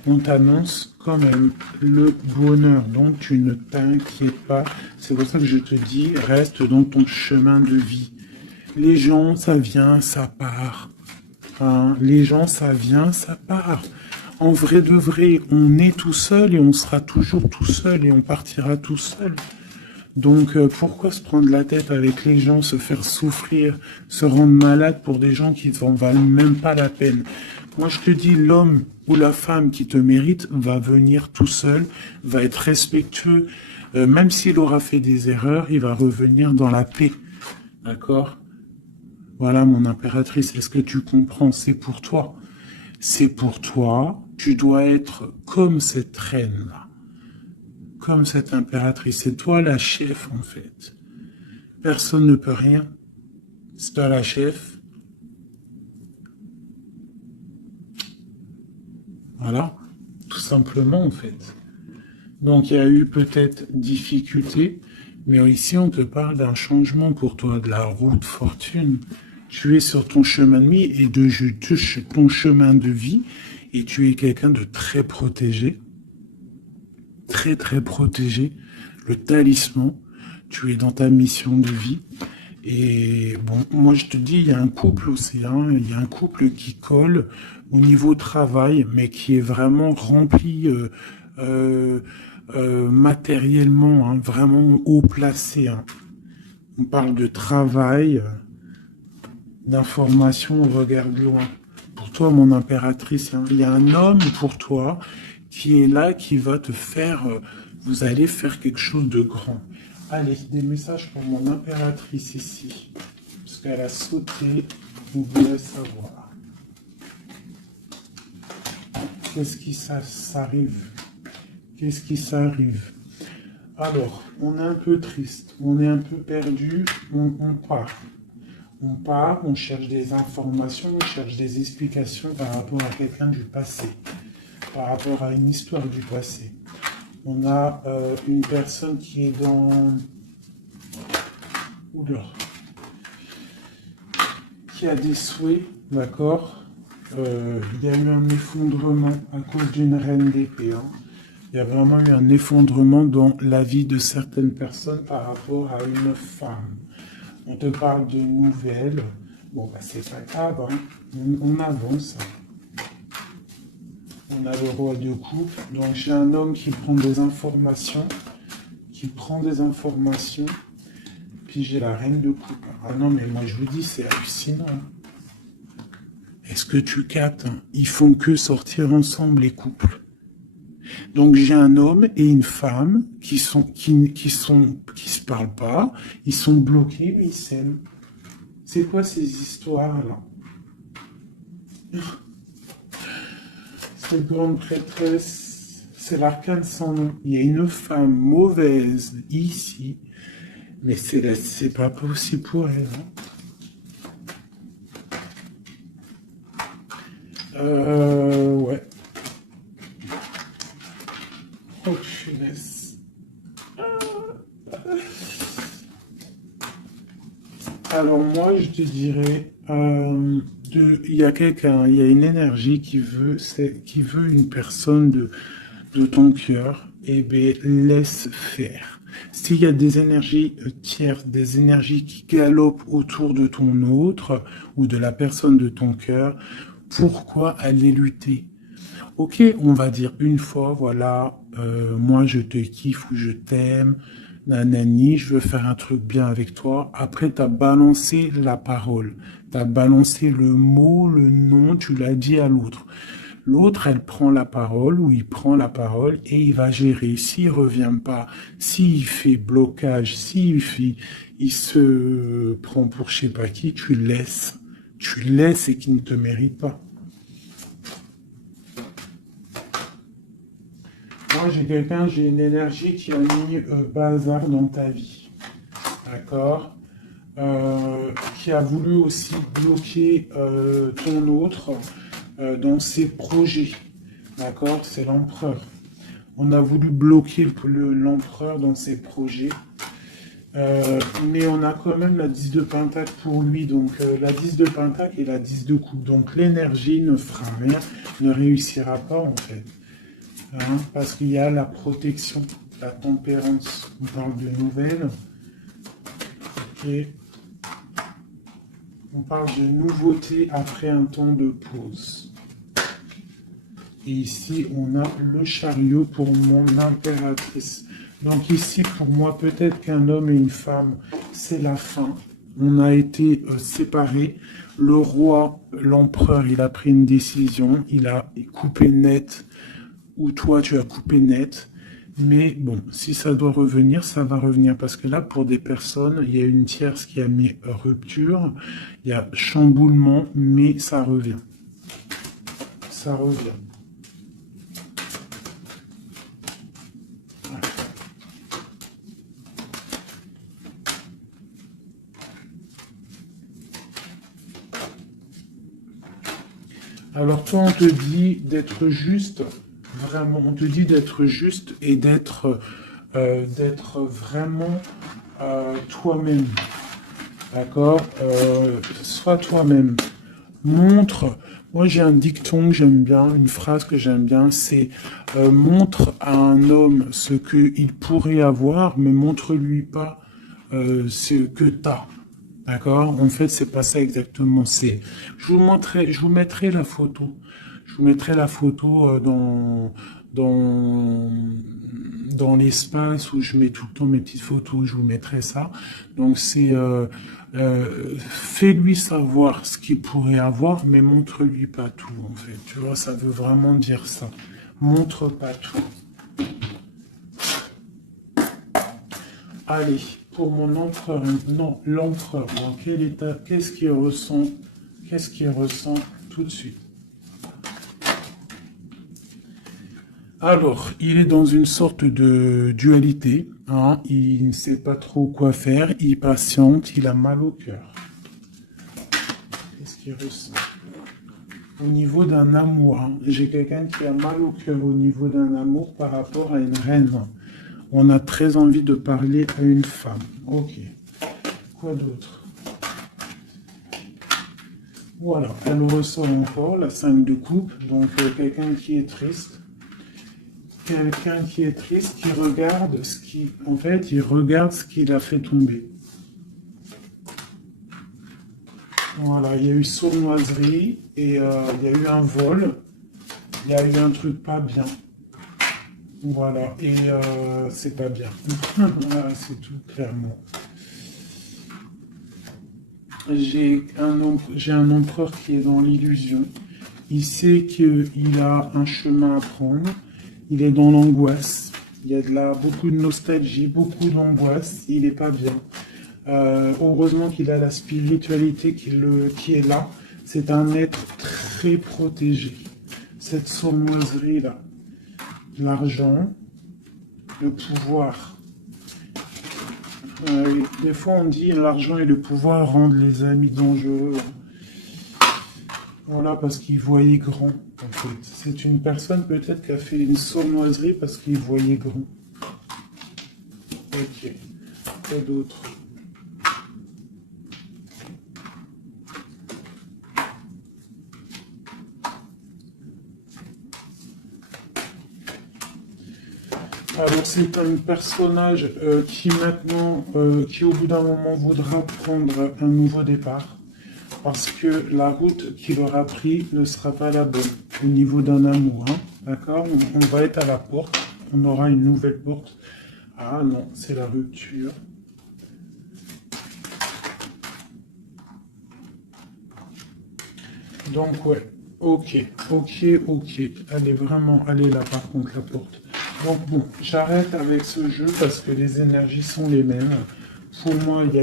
on t'annonce quand même le bonheur. Donc tu ne t'inquiètes pas. C'est pour ça que je te dis, reste dans ton chemin de vie. Les gens, ça vient, ça part. Hein, les gens, ça vient, ça part. En vrai de vrai, on est tout seul et on sera toujours tout seul et on partira tout seul. Donc pourquoi se prendre la tête avec les gens, se faire souffrir, se rendre malade pour des gens qui ne valent même pas la peine? Moi je te dis, l'homme ou la femme qui te mérite va venir tout seul, va être respectueux, même s'il aura fait des erreurs, il va revenir dans la paix. D'accord? Voilà, mon impératrice, est-ce que tu comprends? C'est pour toi. C'est pour toi. Tu dois être comme cette reine-là, comme cette impératrice. C'est toi la chef, en fait. Personne ne peut rien. C'est toi la chef. Voilà, tout simplement, en fait. Donc, il y a eu peut-être difficulté, mais ici, on te parle d'un changement pour toi, de la roue de fortune. Tu es sur ton chemin de vie et ton chemin de vie, et tu es quelqu'un de très protégé, très, très protégé. Le talisman, tu es dans ta mission de vie. Et bon, moi je te dis, il y a un couple aussi, hein, il y a un couple qui colle au niveau travail, mais qui est vraiment rempli euh, matériellement, hein, vraiment haut placé. Hein. On parle de travail, d'information, on regarde loin. Pour toi, mon impératrice, hein, il y a un homme pour toi qui est là, qui va te faire, vous allez faire quelque chose de grand. Allez, des messages pour mon impératrice ici, parce qu'elle a sauté, vous voulez savoir. Qu'est-ce qui s'arrive? Qu'est-ce qui s'arrive? Alors, on est un peu triste, on est un peu perdu, on part. On part, on cherche des informations, on cherche des explications par rapport à quelqu'un du passé, par rapport à une histoire du passé. On a une personne qui est dans... Oula. Qui a des souhaits, d'accord. Il y a eu un effondrement à cause d'une reine d'épée. Hein. Il y a vraiment eu un effondrement dans la vie de certaines personnes par rapport à une femme. On te parle de nouvelles. Bon, bah, c'est pas grave, hein. On avance. On a le roi de coupe. Donc, j'ai un homme qui prend des informations. Puis, j'ai la reine de coupe. Ah non, mais moi, je vous dis, c'est hallucinant. Est-ce que tu captes? Hein? Ils font que sortir ensemble, les couples. Donc j'ai un homme et une femme qui se parlent pas, ils sont bloqués, mais ils s'aiment. C'est quoi ces histoires-là? Cette grande prêtresse, c'est l'arcane sans nom. Il y a une femme mauvaise ici, mais c'est pas possible pour elle. Ouais. Oh, punaise. Alors moi, je te dirais, il y a quelqu'un, il y a une énergie qui veut une personne de ton cœur, et bien laisse faire. S'il y a des énergies tierces, des énergies qui galopent autour de ton autre ou de la personne de ton cœur, pourquoi aller lutter? Ok, on va dire une fois, voilà, moi je te kiffe ou je t'aime, nanani, je veux faire un truc bien avec toi. Après, tu as balancé la parole, tu as balancé le mot, le nom, tu l'as dit à l'autre. L'autre, elle prend la parole ou il prend la parole et il va gérer. S'il revient pas, s'il fait blocage, il se prend pour je sais pas qui, tu laisses. Tu laisses et qu'il ne te mérite pas. Moi, j'ai une énergie qui a mis bazar dans ta vie. D'accord. Qui a voulu aussi bloquer ton autre dans ses projets. D'accord. C'est l'empereur. On a voulu bloquer l'empereur dans ses projets. Mais on a quand même la 10 de pentacle pour lui. Donc la 10 de pentacle et la 10 de coupe. Donc l'énergie ne fera rien, ne réussira pas en fait. Hein, parce qu'il y a la protection, la tempérance. On parle de nouvelles. Okay. On parle de nouveauté après un temps de pause. Et ici, on a le chariot pour mon impératrice. Donc ici, pour moi, peut-être qu'un homme et une femme, c'est la fin. On a été séparés. Le roi, l'empereur, il a pris une décision. Il a coupé net. Ou toi, tu as coupé net. Mais bon, si ça doit revenir, ça va revenir. Parce que là, pour des personnes, il y a une tierce qui a mis rupture, il y a chamboulement, mais ça revient. Ça revient. Alors toi, on te dit d'être juste, vraiment, on te dit d'être juste et d'être vraiment toi-même. D'accord. Sois toi-même. Montre. Moi, j'ai un dicton que j'aime bien, une phrase que j'aime bien, c'est montre à un homme ce qu'il pourrait avoir, mais montre-lui pas ce que t'as. D'accord? En fait, c'est pas ça exactement. Je vous mettrai la photo. Je vous mettrai la photo dans, dans l'espace où je mets tout le temps mes petites photos. Je vous mettrai ça. Donc, fais-lui savoir ce qu'il pourrait avoir, mais montre-lui pas tout, en fait. Tu vois, ça veut vraiment dire ça. Montre pas tout. Allez, pour mon empereur, non, l'empereur, dans quel état, qu'est-ce qu'il ressent tout de suite? Alors, il est dans une sorte de dualité, hein, il ne sait pas trop quoi faire, il patiente, il a mal au cœur. Qu'est-ce qu'il ressent? Au niveau d'un amour, hein, j'ai quelqu'un qui a mal au cœur au niveau d'un amour par rapport à une reine. On a très envie de parler à une femme. Ok. Quoi d'autre? Voilà, elle ressort encore la 5 de coupe. Donc quelqu'un qui est triste. Quelqu'un qui est triste, qui regarde ce qui... En fait, il regarde ce qu'il a fait tomber. Voilà, il y a eu sournoiserie et il y a eu un vol. Il y a eu un truc pas bien. Voilà, et c'est pas bien. Voilà, c'est tout clairement. J'ai un empereur qui est dans l'illusion. Il sait qu'il a un chemin à prendre. Il est dans l'angoisse. Il y a beaucoup de nostalgie, beaucoup d'angoisse. Il n'est pas bien. Heureusement qu'il a la spiritualité qui est là. C'est un être très protégé. Cette sournoiserie-là. L'argent, le pouvoir. Des fois, on dit l'argent et le pouvoir rendent les amis dangereux. Voilà, parce qu'il voyait grand, en fait. C'est une personne peut-être qui a fait une sournoiserie parce qu'il voyait grand. Ok. Quoi d'autre? Alors c'est un personnage qui maintenant, qui au bout d'un moment voudra prendre un nouveau départ. Parce que la route qu'il aura pris ne sera pas la bonne au niveau d'un amour. Hein, d'accord? On va être à la porte. On aura une nouvelle porte. Ah non, c'est la rupture. Donc ouais, ok. Elle est vraiment, elle est là par contre la porte. Donc bon, j'arrête avec ce jeu parce que les énergies sont les mêmes. Pour moi, il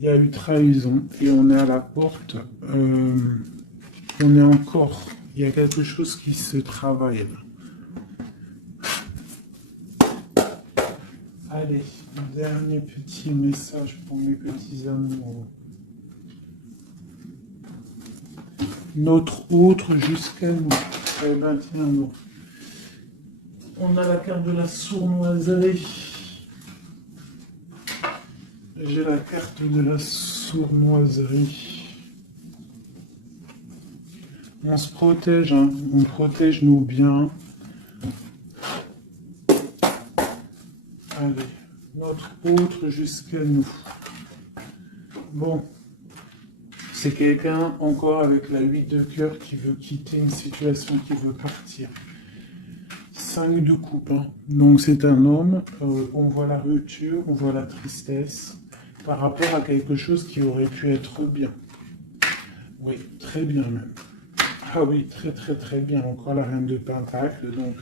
y a eu trahison et on est à la porte. On est encore, il y a quelque chose qui se travaille là. Allez, un dernier petit message pour mes petits amours. Notre autre jusqu'à nous. Eh ben tiens, non. On a la carte de la sournoiserie. J'ai la carte de la sournoiserie. On se protège, hein. On protège nos biens. Allez, notre autre jusqu'à nous. Bon, c'est quelqu'un encore avec la 8 de cœur qui veut quitter une situation, qui veut partir. 5 de coupe, hein. Donc c'est un homme, on voit la rupture, on voit la tristesse par rapport à quelque chose qui aurait pu être bien. Oui, très bien même. Ah oui, très bien. Encore la reine de Pentacle, donc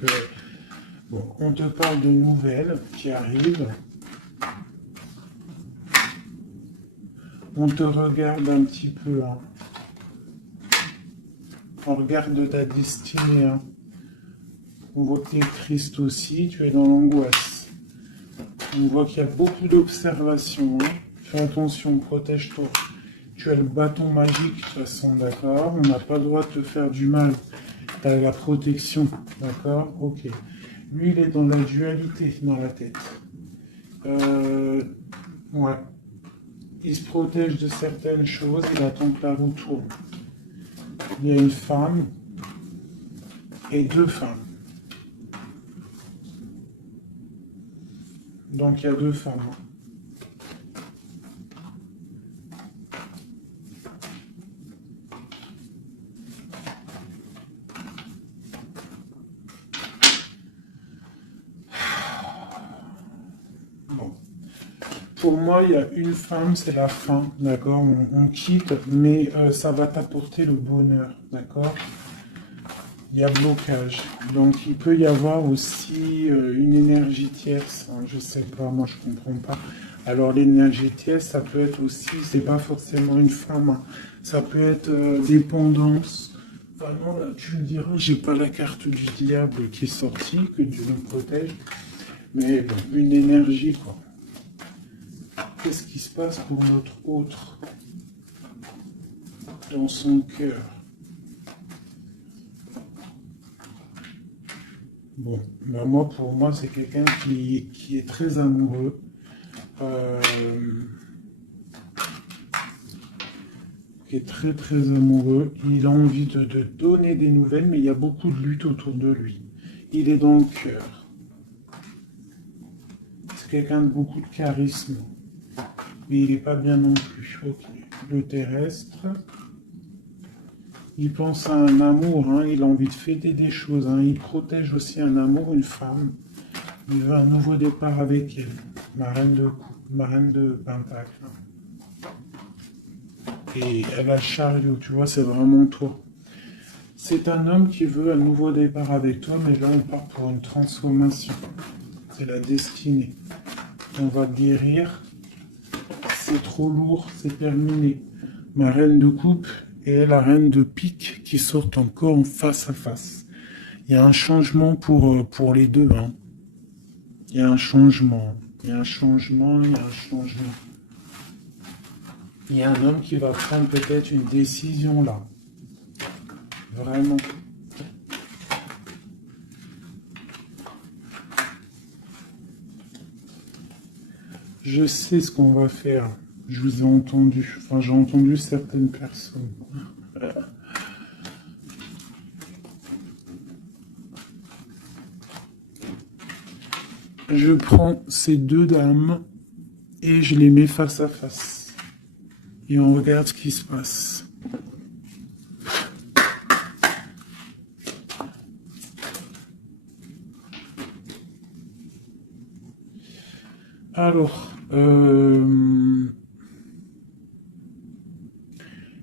Bon, on te parle de nouvelles qui arrivent. On te regarde un petit peu, hein. On regarde ta destinée, hein. On voit que tu es triste aussi, tu es dans l'angoisse. On voit qu'il y a beaucoup d'observations, hein. Fais attention, protège-toi. Tu as le bâton magique, de toute façon, d'accord? On n'a pas le droit de te faire du mal. Tu as la protection, d'accord? Ok. Lui, il est dans la dualité, dans la tête. Ouais. Il se protège de certaines choses, il attend que la roue tourne. Il y a une femme et deux femmes. Donc il y a deux femmes. Bon. Pour moi, il y a une femme, c'est la fin, d'accord? On quitte, mais ça va t'apporter le bonheur, d'accord? Il y a blocage. Donc il peut y avoir aussi une énergie tierce, hein, je sais pas, moi je comprends pas. Alors l'énergie tierce, ça peut être aussi, c'est pas forcément une femme, hein. Ça peut être dépendance. Enfin non, là tu me diras, j'ai pas la carte du diable qui est sortie, que Dieu nous protège. Mais bon, une énergie quoi. Qu'est-ce qui se passe pour notre autre dans son cœur? Bon, ben moi, pour moi, c'est quelqu'un qui est très amoureux. Qui est très très amoureux. Il a envie de donner des nouvelles, mais il y a beaucoup de lutte autour de lui. Il est dans le cœur. C'est quelqu'un de beaucoup de charisme. Mais il n'est pas bien non plus. Ok. Le terrestre. Il pense à un amour, hein. Il a envie de fêter des choses, hein. Il protège aussi un amour, une femme. Il veut un nouveau départ avec elle. Ma reine de coupe, ma reine de pentacle. Et elle a le chariot, tu vois, c'est vraiment toi. C'est un homme qui veut un nouveau départ avec toi, mais là on part pour une transformation. C'est la destinée. On va guérir. C'est trop lourd, c'est terminé. Ma reine de coupe et la reine de pique qui sortent encore en face à face. Il y a un changement pour les deux, hein. Il y a un changement. Il y a un changement, il y a un changement. Il y a un homme qui va prendre peut-être une décision là. Vraiment. Je sais ce qu'on va faire. Je vous ai entendu. Enfin, j'ai entendu certaines personnes. Je prends ces deux dames et je les mets face à face. Et on regarde ce qui se passe. Alors,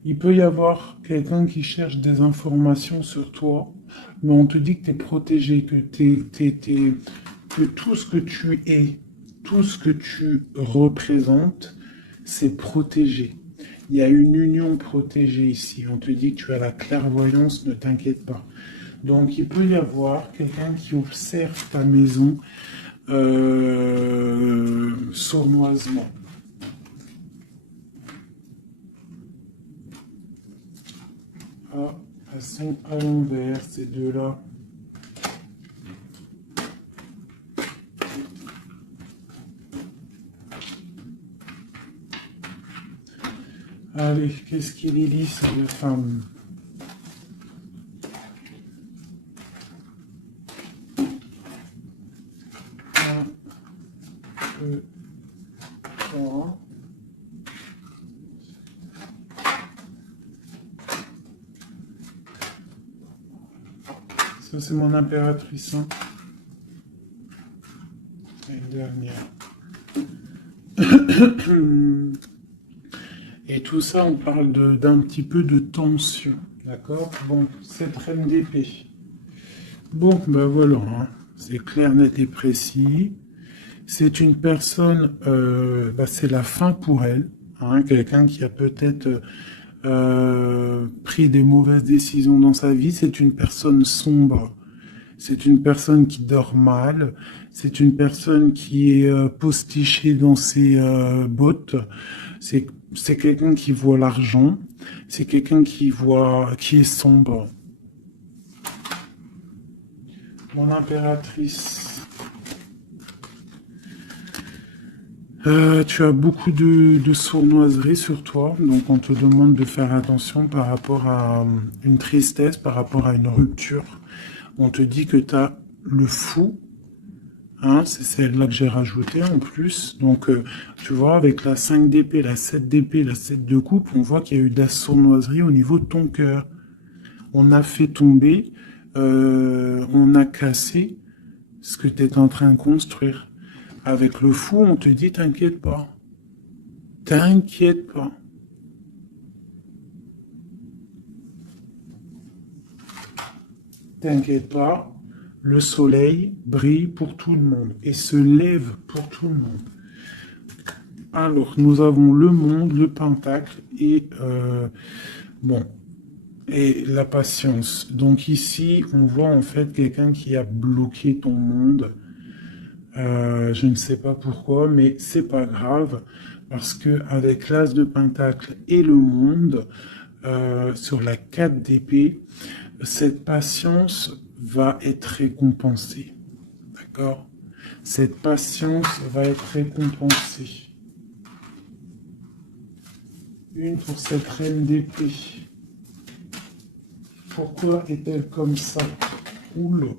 il peut y avoir quelqu'un qui cherche des informations sur toi, mais on te dit que tu es protégé, que tout ce que tu es, tout ce que tu représentes, c'est protégé. Il y a une union protégée ici. On te dit que tu as la clairvoyance, ne t'inquiète pas. Donc, il peut y avoir quelqu'un qui observe ta maison sournoisement. Ah, elles sont à l'envers, ces deux-là. Allez, qu'est-ce qu'il est dit, ces deux femmes? Un, deux, trois. Ça, c'est mon impératrice, hein. Et une dernière. Et tout ça, on parle d'un petit peu de tension, d'accord? Bon, cette reine d'épée. Bon, ben voilà, hein. C'est clair, net et précis. C'est une personne, c'est la fin pour elle. Hein, quelqu'un qui a peut-être pris des mauvaises décisions dans sa vie. C'est une personne sombre. C'est une personne qui dort mal. C'est une personne qui est postichée dans ses bottes. C'est quelqu'un qui voit l'argent. C'est quelqu'un qui est sombre. Mon impératrice. Tu as beaucoup de sournoiserie sur toi, donc on te demande de faire attention par rapport à une tristesse, par rapport à une rupture. On te dit que tu as le fou, hein, c'est celle-là que j'ai rajouté en plus. Donc, tu vois, avec la 5 d'épée, la 7 d'épée, la 7 de coupe, on voit qu'il y a eu de la sournoiserie au niveau de ton cœur. On a fait tomber, on a cassé ce que tu es en train de construire. Avec le fou, on te dit, t'inquiète pas. T'inquiète pas. T'inquiète pas. Le soleil brille pour tout le monde et se lève pour tout le monde. Alors, nous avons le monde, le pentacle et et la patience. Donc ici, on voit en fait quelqu'un qui a bloqué ton monde. Je ne sais pas pourquoi, mais c'est pas grave parce que avec l'as de pentacle et le monde sur la 4 d'épée, cette patience va être récompensée. D'accord? Cette patience va être récompensée. Une pour cette reine d'épée. Pourquoi est-elle comme ça? Oula.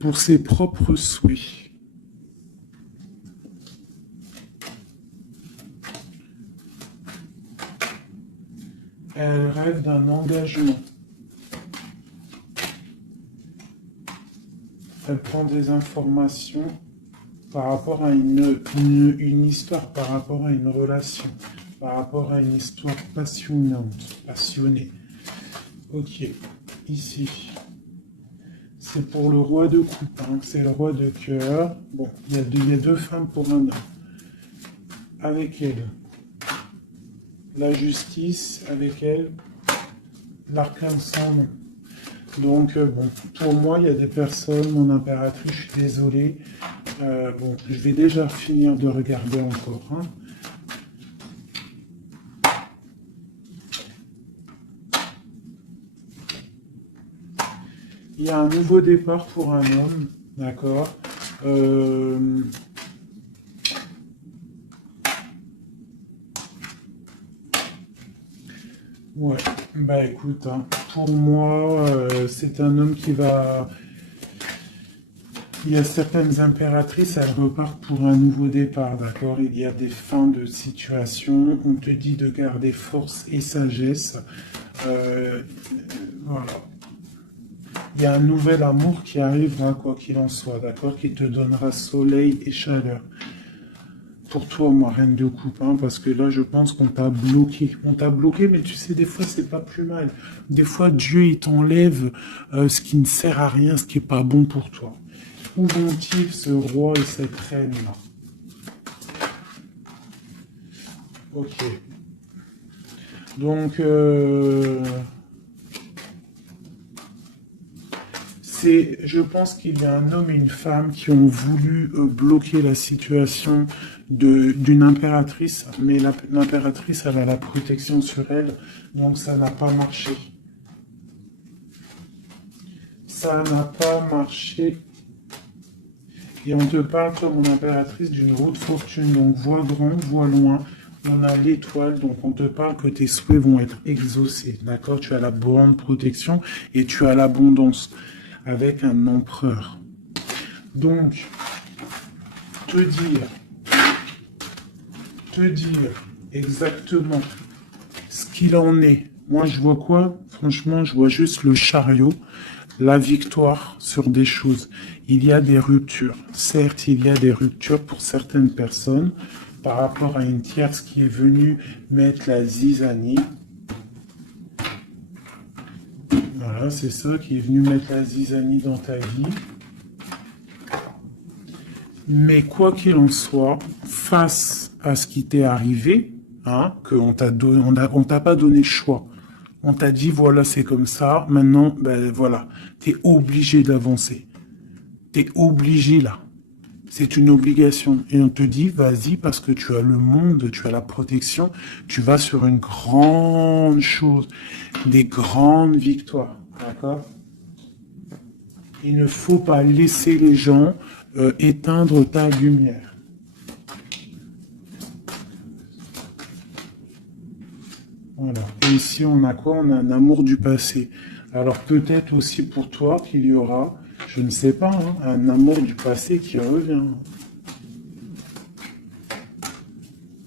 Pour ses propres souhaits. Elle rêve d'un engagement. Elle prend des informations par rapport à une histoire, par rapport à une relation, par rapport à une histoire passionnée. Ok, ici. C'est pour le roi de coupe, hein. C'est le roi de cœur. Bon, il y a deux femmes pour un homme. Avec elle, la justice, avec elle, l'arcane sans nom. Donc, pour moi, il y a des personnes, mon impératrice, je suis désolé. Je vais déjà finir de regarder encore. Hein. Il y a un nouveau départ pour un homme, d'accord. Ouais, bah écoute, hein, pour moi, c'est un homme qui va... Il y a certaines impératrices, elles repartent pour un nouveau départ, d'accord? Il y a des fins de situation, on te dit de garder force et sagesse. Voilà. Il y a un nouvel amour qui arrivera, quoi qu'il en soit, d'accord? Qui te donnera soleil et chaleur. Pour toi, moi, reine de coupe, hein, parce que là, je pense qu'on t'a bloqué. On t'a bloqué, mais tu sais, des fois, c'est pas plus mal. Des fois, Dieu, il t'enlève ce qui ne sert à rien, ce qui est pas bon pour toi. Où vont-ils, ce roi et cette reine-là? Ok. Donc, je pense qu'il y a un homme et une femme qui ont voulu bloquer la situation d'une impératrice, mais l'impératrice, elle a la protection sur elle, donc ça n'a pas marché. Ça n'a pas marché. Et on te parle comme une impératrice d'une roue de fortune, donc vois grand, vois loin. On a l'étoile, donc on te parle que tes souhaits vont être exaucés, d'accord? Tu as la bonne protection et tu as l'abondance avec un empereur. Donc, te dire exactement ce qu'il en est. Moi, je vois quoi? Franchement, je vois juste le chariot, la victoire sur des choses. Il y a des ruptures. Certes, il y a des ruptures pour certaines personnes par rapport à une tierce qui est venue mettre la zizanie. Voilà, c'est ça qui est venu mettre la zizanie dans ta vie. Mais quoi qu'il en soit, face à ce qui t'est arrivé, hein, qu'on t'a donné, on t'a pas donné le choix. On t'a dit, voilà, c'est comme ça. Maintenant, ben voilà, t'es obligé d'avancer. T'es obligé là. C'est une obligation. Et on te dit, vas-y, parce que tu as le monde, tu as la protection, tu vas sur une grande chose, des grandes victoires. D'accord? Il ne faut pas laisser les gens éteindre ta lumière. Voilà. Et ici, on a quoi? On a un amour du passé. Alors peut-être aussi pour toi qu'il y aura, je ne sais pas, hein, un amour du passé qui revient.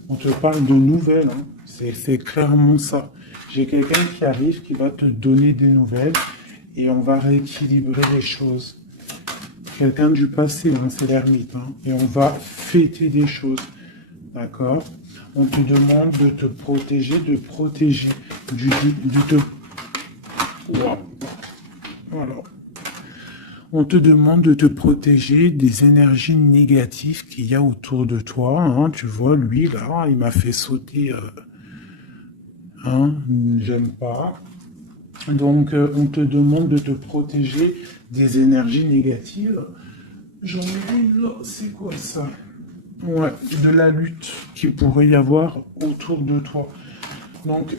On te parle de nouvelles, hein. C'est clairement ça. J'ai quelqu'un qui arrive, qui va te donner des nouvelles et on va rééquilibrer les choses. Quelqu'un du passé, hein, c'est l'ermite, hein, et on va fêter des choses. D'accord? On te demande de te protéger, de protéger Wow. Voilà. On te demande de te protéger des énergies négatives qu'il y a autour de toi. Hein. Tu vois, lui, là, il m'a fait sauter. Hein, j'aime pas. Donc, on te demande de te protéger des énergies négatives. J'en ai une là, c'est quoi ça? Ouais, de la lutte qu'il pourrait y avoir autour de toi. Donc,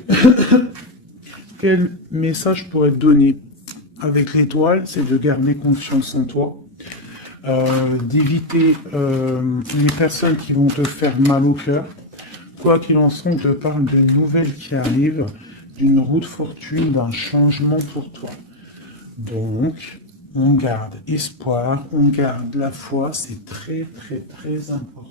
quel message pourrait te donner avec l'étoile? C'est de garder confiance en toi, d'éviter les personnes qui vont te faire mal au cœur. Quoi qu'il en soit, on te parle d'une nouvelle qui arrive, d'une route fortune, d'un changement pour toi. Donc, on garde espoir, on garde la foi, c'est très très très important.